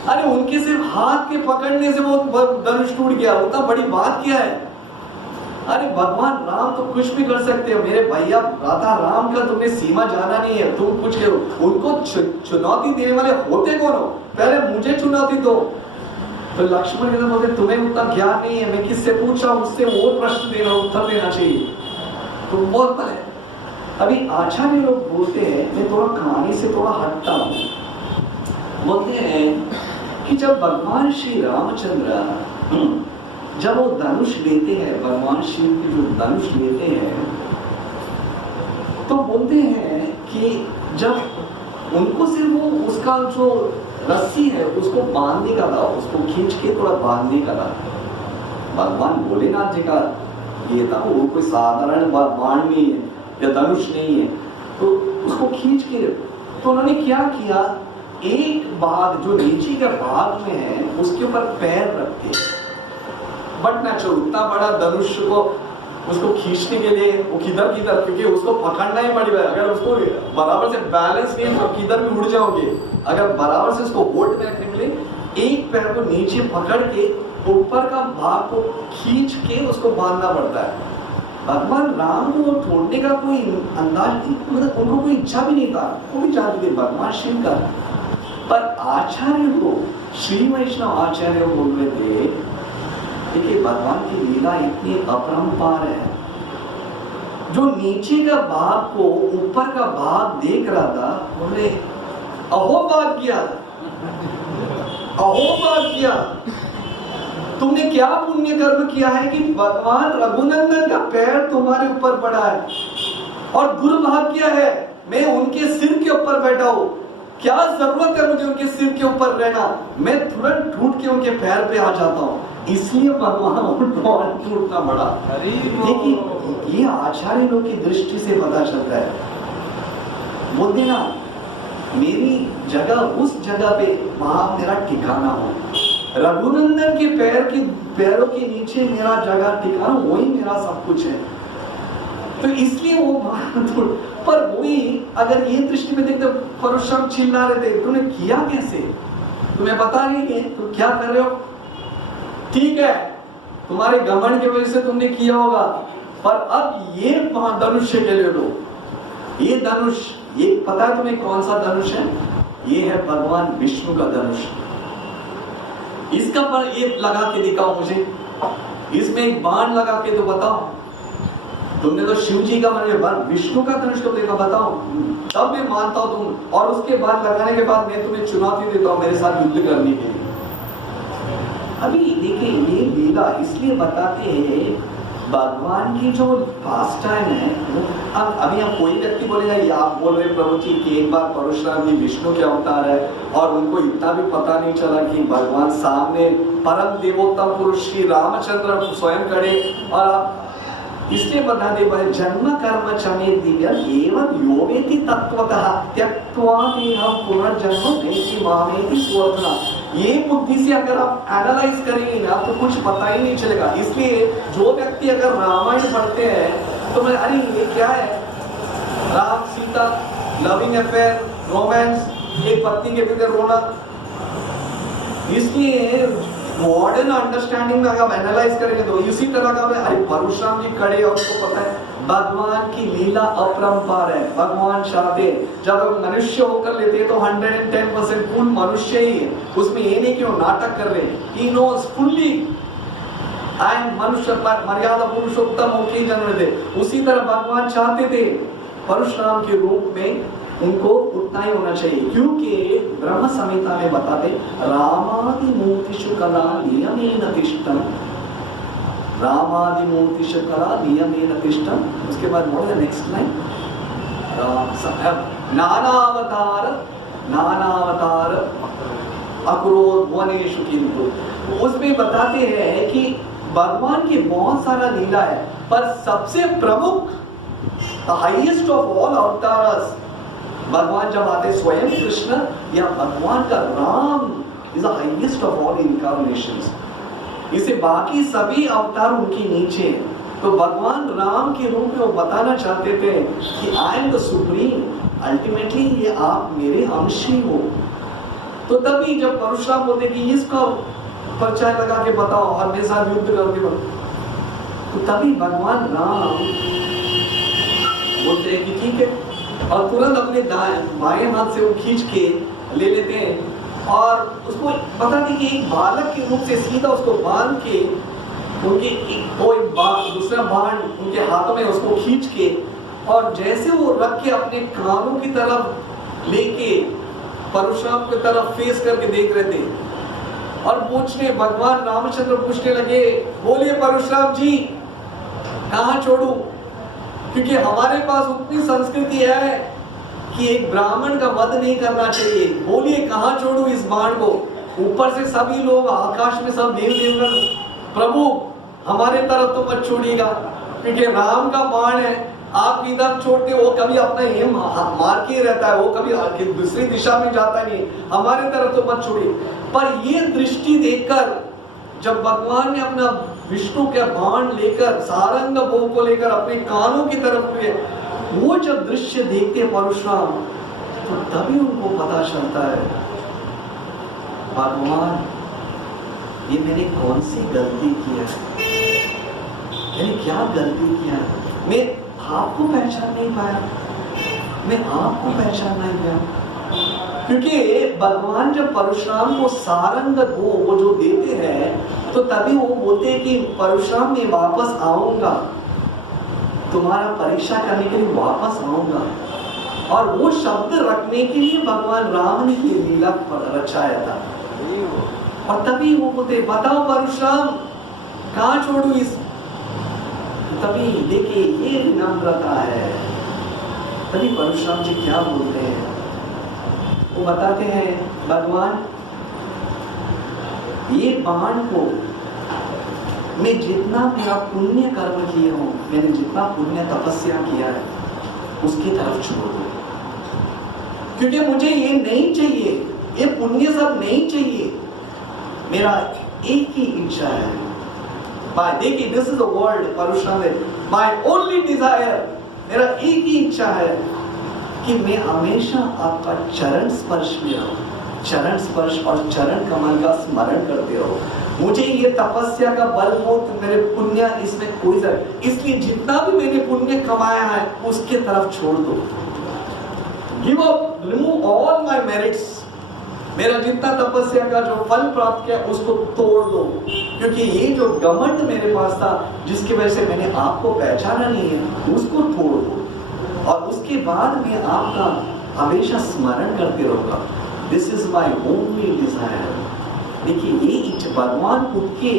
अरे उनके सिर्फ हाथ के पकड़ने से वो धनुष टूट गया, उतना बड़ी बात क्या है? अरे भगवान राम तो कुछ भी कर सकते हो मेरे भैया, राधा राम का तुमने सीमा जाना नहीं है। तुम कुछ करो, उनको चुनौती देने वाले होते कौन हो? पहले मुझे चुनौती दो। तो लक्ष्मण के बोलते तुम्हें उतना ज्ञान नहीं है, मैं किससे पूछ रहा हूं, उससे वो प्रश्न देना, उत्तर देना चाहिए। तो बोलता है, अभी आचार्य लोग बोलते हैं, मैं थोड़ा कहानी से थोड़ा हटता हूं, बोलते हैं कि जब भगवान श्री रामचंद्र जब वो धनुष लेते हैं, भगवान शिव के जो धनुष लेते हैं, तो बोलते हैं कि जब उनको सिर्फ वो उसका जो रस्सी है उसको बांधने का था, उसको खींच के थोड़ा बांधने का था। भगवान भोलेनाथ जी का ये था, वो कोई साधारण बाण नहीं है या धनुष नहीं है, तो उसको खींच के तो उन्होंने क्या किया, एक भाग जो नीचे के भाग में है उसके ऊपर पैर रख के, बट ना चलो उतना बड़ा धनुष को उसको खींचने के लिए वो किधर किधर, क्योंकि उसको पकड़ना ही पड़ेगा। अगर उसको बराबर से बैलेंस नहीं है तो किधर भी उड़ जाओगे। अगर बराबर से उसको होल्ड में रखने के लिए एक पैर को नीचे पकड़ के ऊपर का भाग को खींच के उसको बांधना पड़ता है। भगवान राम को छोड़ने का कोई अंदाज नहीं, मतलब उनको कोई इच्छा भी नहीं था, वो भी जानते थे भगवान शिव का। पर आचार्य को, श्री वैष्णव आचार्य बोल रहे थे, देखिए भगवान की लीला इतनी अपरंपार है, जो नीचे का भाग को ऊपर का भाग देख रहा था, बोले अहो भाग्य, अहो भाग्य, तुमने क्या पुण्य कर्म किया है कि भगवान रघुनंदन का पैर तुम्हारे ऊपर पड़ा है, और दुर्भाग्य है मैं उनके सिर के ऊपर बैठा हूं। क्या जरूरत है मुझे उनके सिर के ऊपर रहना, मैं तुरंत टूट के उनके पैर पे आ जाता हूँ, इसलिए भगवान टूटना पड़ा। देखिए ये आचार्य लोग की दृष्टि से पता चलता है। बोलते ना मेरी जगह उस जगह पे वहां मेरा ठिकाना हो, रघुनंदन के पैरों के नीचे मेरा जगह ठिकाना, वही मेरा सब कुछ है। तो इसलिए वो पर वही अगर ये दृष्टि में देखते, परशुराम चिल्ला रहे थे, तुमने किया कैसे, तुम्हें पता नहीं है तो क्या कर रहे हो? ठीक है तुम्हारे घमंड की वजह से तुमने किया होगा, पर अब ये धनुष के लिए लो, ये धनुष, ये पता है तुम्हें कौन सा धनुष है? ये है भगवान विष्णु का धनुष। इसका पर ये लगा के दिखाओ मुझे, इसमें एक बाण लगा के तो बताओ। तुमने तो शिव जी का मतलब विष्णु का धनुष तो देखा, बताओ, तब मैं मानता हूं तुम, और उसके बाद लगाने के बाद मैं तुम्हें चुनौती देता हूं मेरे साथ युद्ध करने के लिए। अभी देखिए ये लीला इसलिए बताते हैं, भगवान की जो पास्ट टाइम है। अब अभी हम कोई व्यक्ति बोलेगा ये आप बोल रहे प्रभु जी कि एक बार परशुराम जी विष्णु के अवतार है और उनको इतना भी पता नहीं चला कि भगवान सामने परम देवोत्तम पुरुष श्री रामचंद्र स्वयं खड़े, और आप इसलिए बता दे भाई जन्म कर्म चमे दिव्य एवं योवेति तत्वतः त्यक्त्वा देहं पुनर्जन्म देहि मामेति सुवर्धना। ये बुद्धि से अगर आप एनालाइज करेंगे ना तो कुछ पता ही नहीं चलेगा। इसलिए जो व्यक्ति अगर रामायण पढ़ते हैं तो मैं अरे ये क्या है, Ram Sita loving affair romance, एक पत्नी के भीतर रोना, इसलिए मॉडर्न अंडरस्टैंडिंग में अगर एनालाइज करेंगे तो इसी तरह का अरे परशुराम जी खड़े और उसको पता है भगवान की लीला अपरंपार है। भगवान चाहते जब मनुष्य होकर लेते हैं तो 110% फुल मनुष्य ही है, उसमें ये नहीं कि वो नाटक कर रहे हैं। He knows fully I am मनुष्य मर्यादा पुरुषोत्तम होके जन्म थे। उसी तरह भगवान चाहते थे परशुराम के रूप में उनको उतना ही होना चाहिए, क्योंकि ब्रह्म संहिता में बताते रामादि मूर्तिषु कला नियमेन तिष्ठन्, रामादि मूर्तिषु कला नियमेन तिष्ठन्। उसके बाद बोल नेक्स्ट लाइन, नानावतार अक्रोध वनेषु किंतु। उसमें बताते हैं कि भगवान की बहुत सारा लीला है, पर सबसे प्रमुख the highest of all avatars भगवान जब आते स्वयं कृष्ण या भगवान का Ram is the highest of all incarnations. इसे बाकी सभी अवतार उनके नीचे हैं। तो भगवान राम के रूप में वो बताना चाहते थे कि I am the supreme, ultimately ये आप मेरे अंश ही हो। तो तभी जब परशुराम बोलते कि इसको परचाय लगा के बताओ और मेरे साथ युद्ध करके बताओ, तो तभी भगवान राम बोलते हैं कि ठीक है, और तुरंत अपने बाएं हाथ से वो खींच के ले लेते हैं और उसको पता नहीं कि एक बालक के रूप से सीधा उसको बांध के उनके दूसरा बाण उनके हाथों में उसको खींच के, और जैसे वो रख के अपने कानों की तरफ लेके परशुराम की तरफ फेस करके देख रहे थे और पूछने भगवान रामचंद्र पूछने लगे, बोलिए परशुराम जी कहाँ छोड़ू, क्योंकि हमारे पास उतनी संस्कृति है कि एक ब्राह्मण का वध नहीं करना चाहिए, बोलिए कहाँ छोड़ू इस बाण को। ऊपर से सभी लोग आकाश में सब देव देवगण, प्रभु हमारे तरफ तो मत छोड़िएगा क्योंकि राम का बाण है, आप इधर छोड़ते वो कभी अपना एम मार के रहता है, वो कभी दूसरी दिशा में जाता नहीं, हमारे तरफ तो मत छोड़िए। पर ये दृष्टि देखकर जब भगवान ने अपना विष्णु के बाण लेकर सारंग बो को लेकर अपने कानों की तरफ लिए, वो जब दृश्य देखते परशुराम तो तभी उनको पता चलता है भगवान ये मैंने कौन सी गलती की है, मैंने क्या गलती किया, मैं आपको पहचान नहीं पाया, मैं आपको पहचान नहीं पाया। क्योंकि भगवान जब परशुराम को सारंग वो जो देते हैं तो तभी वो बोलते हैं कि परशुराम मैं वापस आऊंगा, तुम्हारा परीक्षा करने के लिए वापस आऊंगा। और वो शब्द रखने के लिए भगवान राम ने ये लीला रचाया था। और तभी वो बोलते बताओ परशुराम कहाँ छोड़ू इस, तभी देखिए ये विनम्रता है। तभी परशुराम जी क्या बोलते हैं, वो बताते हैं भगवान ये बाण को मैं जितना मेरा पुण्य कर्म किए हूं, मैंने जितना पुण्य तपस्या किया है उसकी तरफ छोड़ दो, क्योंकि मुझे ये नहीं चाहिए, ये पुण्य सब नहीं चाहिए, मेरा एक ही इच्छा है। देखिए this is the word Parshuram है, माय ओनली डिजायर, मेरा एक ही इच्छा है कि मैं हमेशा आपका चरण स्पर्श में रहूं, चरण स्पर्श और चरण कमल का स्मरण करते रहो। मुझे ये तपस्या का बल हो तो मेरे पुण्य इसमें कोई जरूरत, इसलिए जितना भी मैंने पुण्य कमाया है उसके तरफ छोड़ दो, give up, remove all my merits, मेरा जितना तपस्या का जो फल प्राप्त किया उसको तोड़ दो, क्योंकि ये जो घमंड मेरे पास था जिसकी वजह से मैंने आपको पहचाना नहीं है उसको तोड़ दो, और उसके बाद मैं आपका हमेशा स्मरण करते रहूंगा। This is my only desire. देखिए ये भगवान खुद के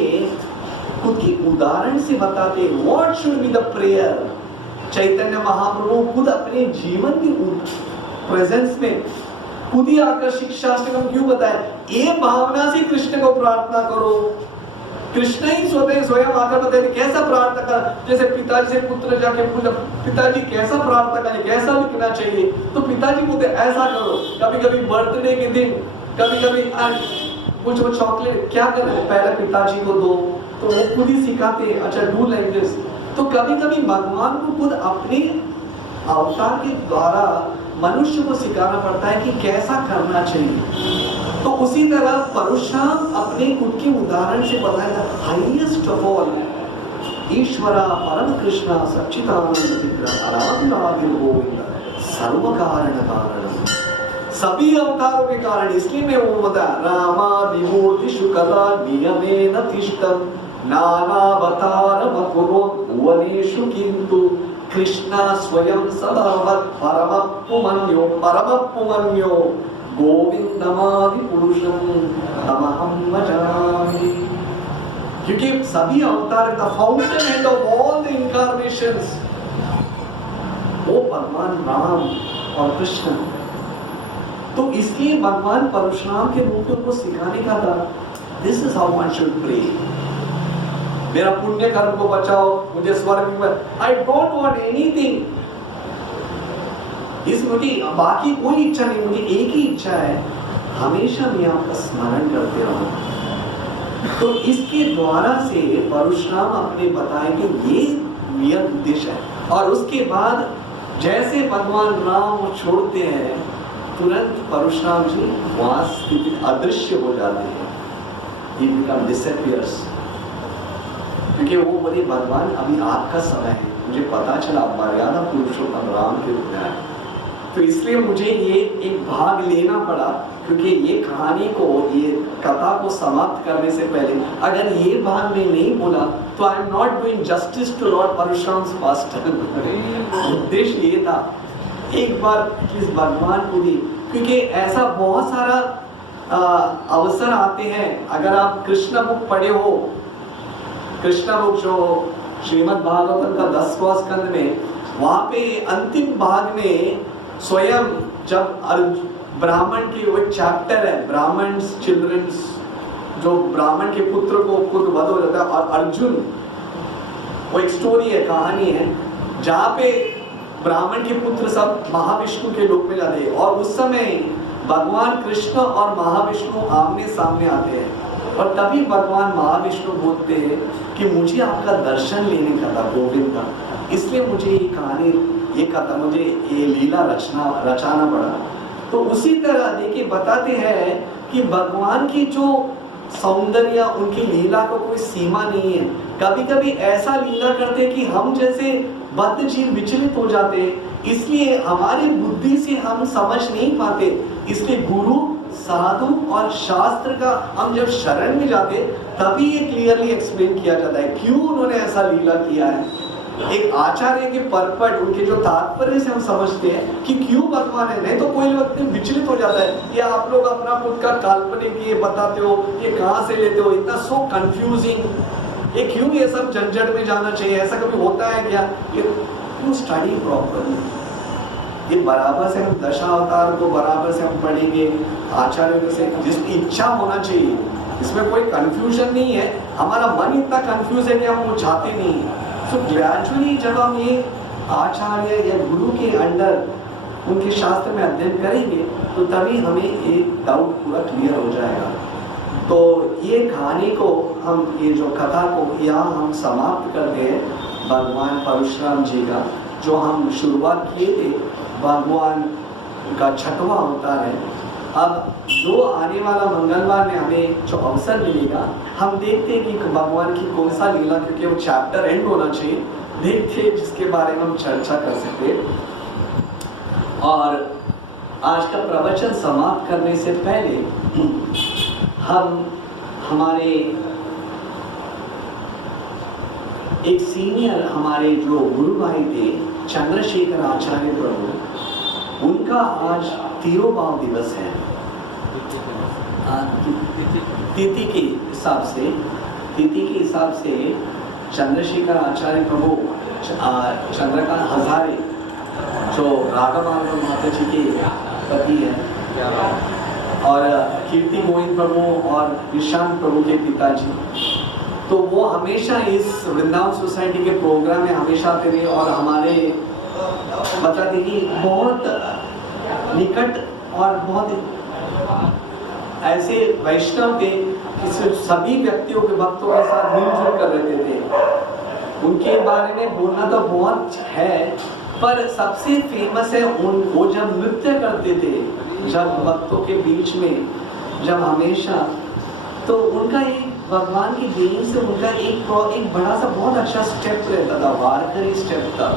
उदाहरण से बताते what should be the prayer. Chaitanya Mahaprabhu खुद अपने जीवन की प्रेजेंस में खुद ही आकर शिक्षाष्टकम क्यों बताए, ये भावना से कृष्ण को प्रार्थना करो। कृष्ण ही स्वयं आकर बताते कैसा प्रार्थना कर, जैसे पिताजी से पुत्र जाके पूछा पिताजी कैसा प्रार्थना करें, कैसा लिखना चाहिए, तो पिताजी बोलते ऐसा करो। कभी कभी बर्थडे के दिन कभी कभी कुछ वो चॉकलेट क्या करना है पहले पिताजी को दो, तो वो खुद ही सिखाते हैं अच्छा डू लाइक दिस। तो कभी कभी भगवान को खुद अपने अवतार के द्वारा मनुष्य को सिखाना पड़ता है कि कैसा करना चाहिए। तो उसी तरह परशुराम अपने खुद के उदाहरण से बताया हाईएस्ट ऑफ ऑल ईश्वरा परम कृष्ण सच्चिदानंद विग्रह आराध्य गोविंद सर्व कारण कारण, सभी अवतारों के कारण, इसलिए मैं वो बता रामा विमूर्तिषु कदा नियमेन तिष्ठन् नानावतारम अकुर्वन् भुवनेषु किन्तु कृष्ण स्वयं सदावत् परमपुमन्यो गोविंदमादि पुरुषं तमहं भजामि। क्योंकि सभी अवतार the fountain head of all the incarnations वो भगवान राम और कृष्ण। तो इसलिए भगवान परशुराम के रूप में उनको सिखाने का था this is how one should pray. मेरा पुण्य कर्म को बचाओ, मुझे स्वर्ग में, आई डोंट वांट एनीथिंग, इस मुझे बाकी कोई इच्छा नहीं, मुझे एक ही इच्छा है हमेशा मैं आपका स्मरण करते रहूं। तो इसके द्वारा से परशुराम अपने बताए कि ये मेरा उद्देश्य है। और उसके बाद जैसे भगवान राम वो छोड़ते हैं, तुरंत परशुराम जी वहां स्थित अदृश्य हो जाते हैं। He become disappears। क्योंकि वो बोले भगवान अभी आपका समय है, मुझे पता चला मर्यादा पुरुषोत्तम राम के रूप में आए, तो इसलिए मुझे ये एक भाग लेना पड़ा। क्योंकि ये कहानी को, ये कथा को समाप्त करने से पहले अगर ये भाग में नहीं बोला तो I am not doing justice to lord Parashuram's past. उद्देश्य ये था एक बार इस भगवान को दी, क्योंकि ऐसा बहुत सारा अवसर आते हैं। अगर आप कृष्ण बुक पढ़े हो, कृष्ण बुक जो श्रीमद् भागवतम का 10वां स्कंद में, वहां पे अंतिम भाग में स्वयं जब ब्राह्मण की वो चैप्टर है, ब्राह्मण चिल्ड्रंस, जो ब्राह्मण के पुत्र को खुद वध हो जाता है, और अर्जुन, वो एक स्टोरी है, कहानी है, जहाँ पे ब्राह्मण के पुत्र सब महाविष्णु के लोक में जाते हैं। और उस समय भगवान कृष्ण और महाविष्णु आमने सामने आते हैं, और तभी भगवान महाविष्णु बोलते हैं कि मुझे आपका दर्शन लेने का था गोविंद का, इसलिए मुझे ये कहानी, ये कथा, मुझे ये लीला रचाना पड़ा। तो उसी तरह देखिए बताते हैं कि भगवान की जो सौंदर्य, उनकी लीला को कोई सीमा नहीं है। कभी कभी ऐसा लीला करते कि हम जैसे बद्ध जीव विचलित हो जाते, इसलिए हमारी बुद्धि से हम समझ नहीं पाते। इसलिए गुरु, साधु और शास्त्र का हम जब शरण में जाते तभी ये क्लियरली एक्सप्लेन किया जाता है क्यों उन्होंने ऐसा लीला किया है। एक आचार्य के परपट, उनके जो तात्पर्य से हम समझते हैं कि क्यों भगवान है। नहीं तो कोई लोग विचलित हो जाता है, या आप लोग अपना खुद का काल्पनिक ये बताते हो, ये कहाँ से लेते हो, इतना सो कंफ्यूजिंग, ये क्यों ये सब झंझट में जाना चाहिए, ऐसा कभी होता है क्या? ये क्यों स्टडी प्रॉपरली, ये बराबर से हम दशावतार को बराबर से हम पढ़ेंगे, आचार्यों से जिसकी इच्छा होना चाहिए, इसमें कोई कंफ्यूजन नहीं है। हमारा मन इतना कंफ्यूज है कि हम वो चाहते नहीं है। तो ग्रेजुअली जब हम ये आचार्य या गुरु के अंडर उनके शास्त्र में अध्ययन करेंगे तो तभी हमें एक डाउट पूरा क्लियर हो जाएगा। तो ये कहानी को हम, ये जो कथा को यहाँ हम समाप्त करते हैं भगवान परशुराम जी का, जो हम शुरुआत किए थे, भगवान का 6वां अवतार है। अब जो आने वाला मंगलवार में हमें जो अवसर मिलेगा, हम देखते हैं कि भगवान की कौन सा लीला, क्योंकि वो चैप्टर एंड होना चाहिए, देखते हैं जिसके बारे में हम चर्चा कर सकते हैं। और आज का प्रवचन समाप्त करने से पहले हम हमारे एक सीनियर, हमारे जो गुरु भाई थे चंद्रशेखर आचार्य प्रभु, उनका आज 13वां दिवस है। तिथि के हिसाब से चंद्रशेखर आचार्य प्रभु, चंद्रकांत हजारे जो राघवानंद माता जी के पति हैं, और कीर्ति गोविंद प्रभु और निशांत प्रभु के पिताजी, तो वो हमेशा इस वृंदावन सोसाइटी के प्रोग्राम में हमेशा आते रहे। और हमारे बताते कि बहुत निकट और बहुत ऐसे वैष्णव थे कि सभी व्यक्तियों के भक्तों के साथ मिलजुल कर रहते थे। उनके बारे में बोलना तो बहुत है, पर सबसे फेमस है वो जब नृत्य करते थे, जब भक्तों के बीच में, जब हमेशा, तो उनका एक भगवान की देन से उनका एक बड़ा सा बहुत अच्छा स्टेप रहता था, वारकरी स्टेप था।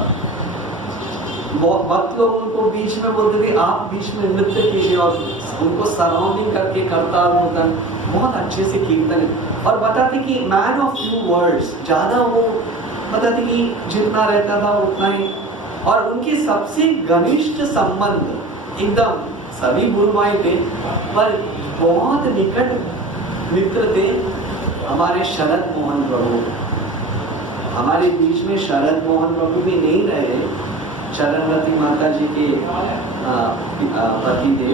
भक्त लोग उनको बीच में बोलते थे आप बीच में नृत्य कीजिए, और उनको सराउंडिंग करके करताल होतन बहुत अच्छे से कीर्तन, और बताते कि मैन ऑफ फ्यू वर्ड्स, ज़्यादा वो बताते कि जितना रहता था उतना ही। और उनके सबसे घनिष्ठ संबंध एकदम, सभी गुरु भाई थे पर बहुत निकट मित्र थे हमारे शरद मोहन प्रभु। हमारे बीच में शरद मोहन प्रभु भी नहीं रहे, चरणवती माता जी के पति थे,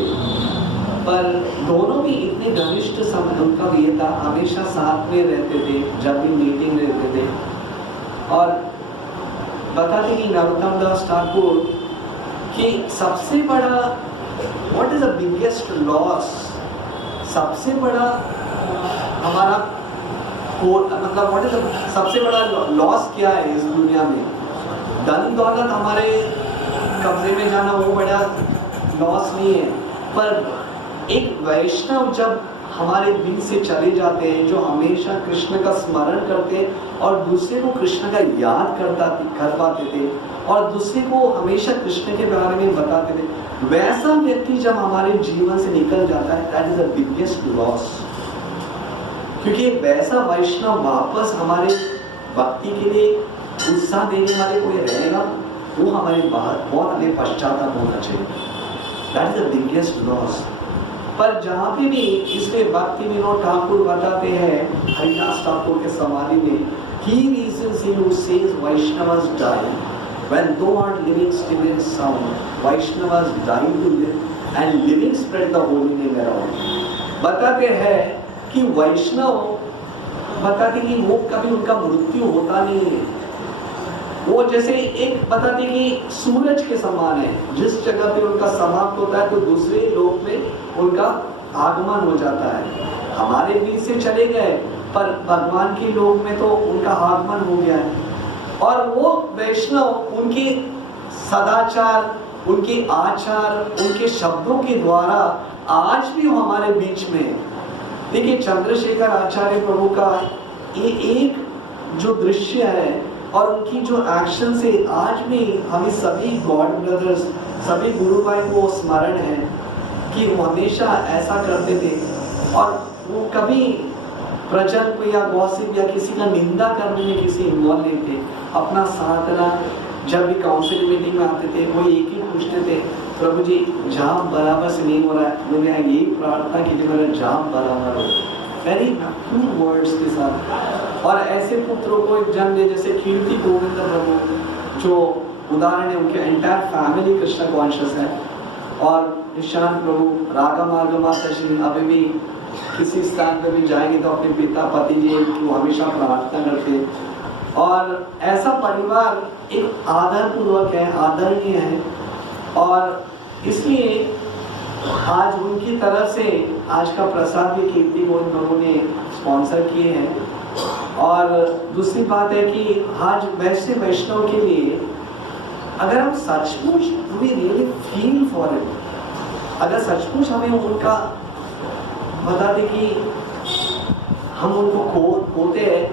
पर दोनों भी इतने घनिष्ठ संबंध उनका भी था, हमेशा साथ में रहते थे जब भी मीटिंग रहते थे। और बताते कि नरोत्तम दास ठाकुर कि सबसे बड़ा, what is the biggest loss सबसे बड़ा हमारा मतलब व्हाट इज सबसे बड़ा लॉस क्या है इस दुनिया में? धन दौलत हमारे कब्जे में जाना वो बड़ा लॉस नहीं है, पर एक वैष्णव जब हमारे बीच से चले जाते हैं, जो हमेशा कृष्ण का स्मरण करते और दूसरे को कृष्ण का याद कर पाते थे और दूसरे को हमेशा कृष्ण के बारे में बताते थे, वैसा व्यक्ति जब हमारे जीवन से निकल जाता है, that is the biggest loss. क्योंकि वैसा वैष्णव वापस हमारे भक्ति के लिए उत्साह देने वाले कोई रहेगा, वो हमारे बहुत हमें पश्चाताप होना चाहिए। That is the biggest loss. पर जहाँ पे भी इसलिए भक्ति विनोद ठाकुर बताते हैं हरिदास ठाकुर के समाधि में, he reasons he who says Vaishnavas die when thou art living still in sound, Vaishnavas die to live and living spread the holy name around। बताते हैं कि वैष्णव बताते कि वो कभी उनका मृत्यु होता नहीं है, वो जैसे एक बताते कि सूरज के समान है, जिस जगह पे उनका समाप्त होता है तो दूसरे लोक में उनका आगमन हो जाता है। हमारे बीच से चले गए पर भगवान के लोक में तो उनका आगमन हो गया है। और वो वैष्णव उनके सदाचार, उनके आचार, उनके शब्दों के द्वारा आज भी वो हमारे बीच में है। देखिए चंद्रशेखर आचार्य प्रभु का ये एक जो दृश्य है और उनकी जो एक्शन से आज भी हमें सभी गॉड ब्रदर्स, सभी गुरु भाई को स्मरण है कि वो हमेशा ऐसा करते थे और वो कभी प्रजन को या गॉसिप या किसी का निंदा करने में किसी इन्वॉल्व नहीं थे। अपना साधना जब भी काउंसिल मीटिंग में आते थे वो एक ही पूछते थे, प्रभु जी जाम बराबर से नहीं हो रहा है, मैंने यही प्रार्थना की थी मेरा जाम बराबर हो। वेरी प्योर वर्ड्स के साथ। और ऐसे पुत्रों को एक जन्म दे जैसे कीर्ति गोविंद प्रभु, जो उदाहरण है, उनके एंटायर फैमिली कृष्ण कॉन्शियस है। और निशांत प्रभु, रागा मार्ग माता श्री अभी भी किसी स्थान पर भी जाएंगे तो अपने पिता पति जी की हमेशा प्रार्थना करते। और ऐसा परिवार एक आदरपूर्वक है, आदरणीय है। और इसलिए आज उनकी तरफ से आज का प्रसाद भी कीर्ति गोविंद प्रभु ने स्पॉन्सर किए हैं। और दूसरी बात है कि आज वैसे वैष्णव के लिए अगर हम सचमुच we really feel for it, अगर सचमुच हमें उनका बता दें कि हम उनको खोते हैं,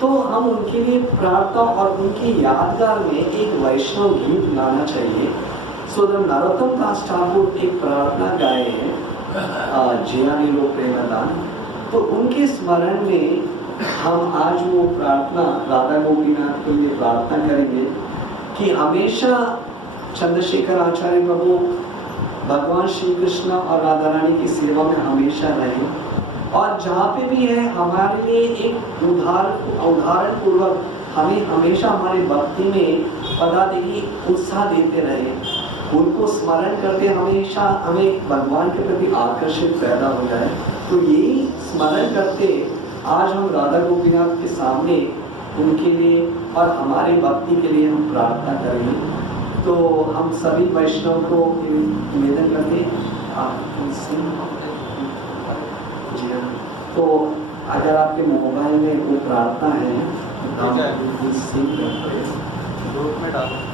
तो हम उनके लिए प्रार्थना और उनकी यादगार में एक वैष्णव गीत गाना चाहिए। सो नरोत्तम दास ठाकुर एक प्रार्थना गाए हैं, जियानी लो प्रेमदान, तो उनके स्मरण में हम आज वो प्रार्थना राधा गोपीनाथ के लिए प्रार्थना करेंगे कि हमेशा चंद्रशेखर आचार्य प्रभु भगवान श्री कृष्ण और राधा रानी की सेवा में हमेशा रहें। और जहाँ पे भी है हमारे लिए एक उदाहरण पूर्वक हमें हमेशा हमारे भक्ति में पता दे कि उत्साह देते रहे, उनको स्मरण करते हमेशा हमें भगवान के प्रति आकर्षित पैदा हो जाए। तो यही स्मरण करते आज हम राधा गोपीनाथ के सामने उनके लिए और हमारी भक्ति के लिए हम प्रार्थना करेंगे। तो हम सभी वैष्णव को निवेदन करते आप जी हाँ, तो अगर आपके मोबाइल में वो प्रार्थना है तो आप सिंग करते हैं।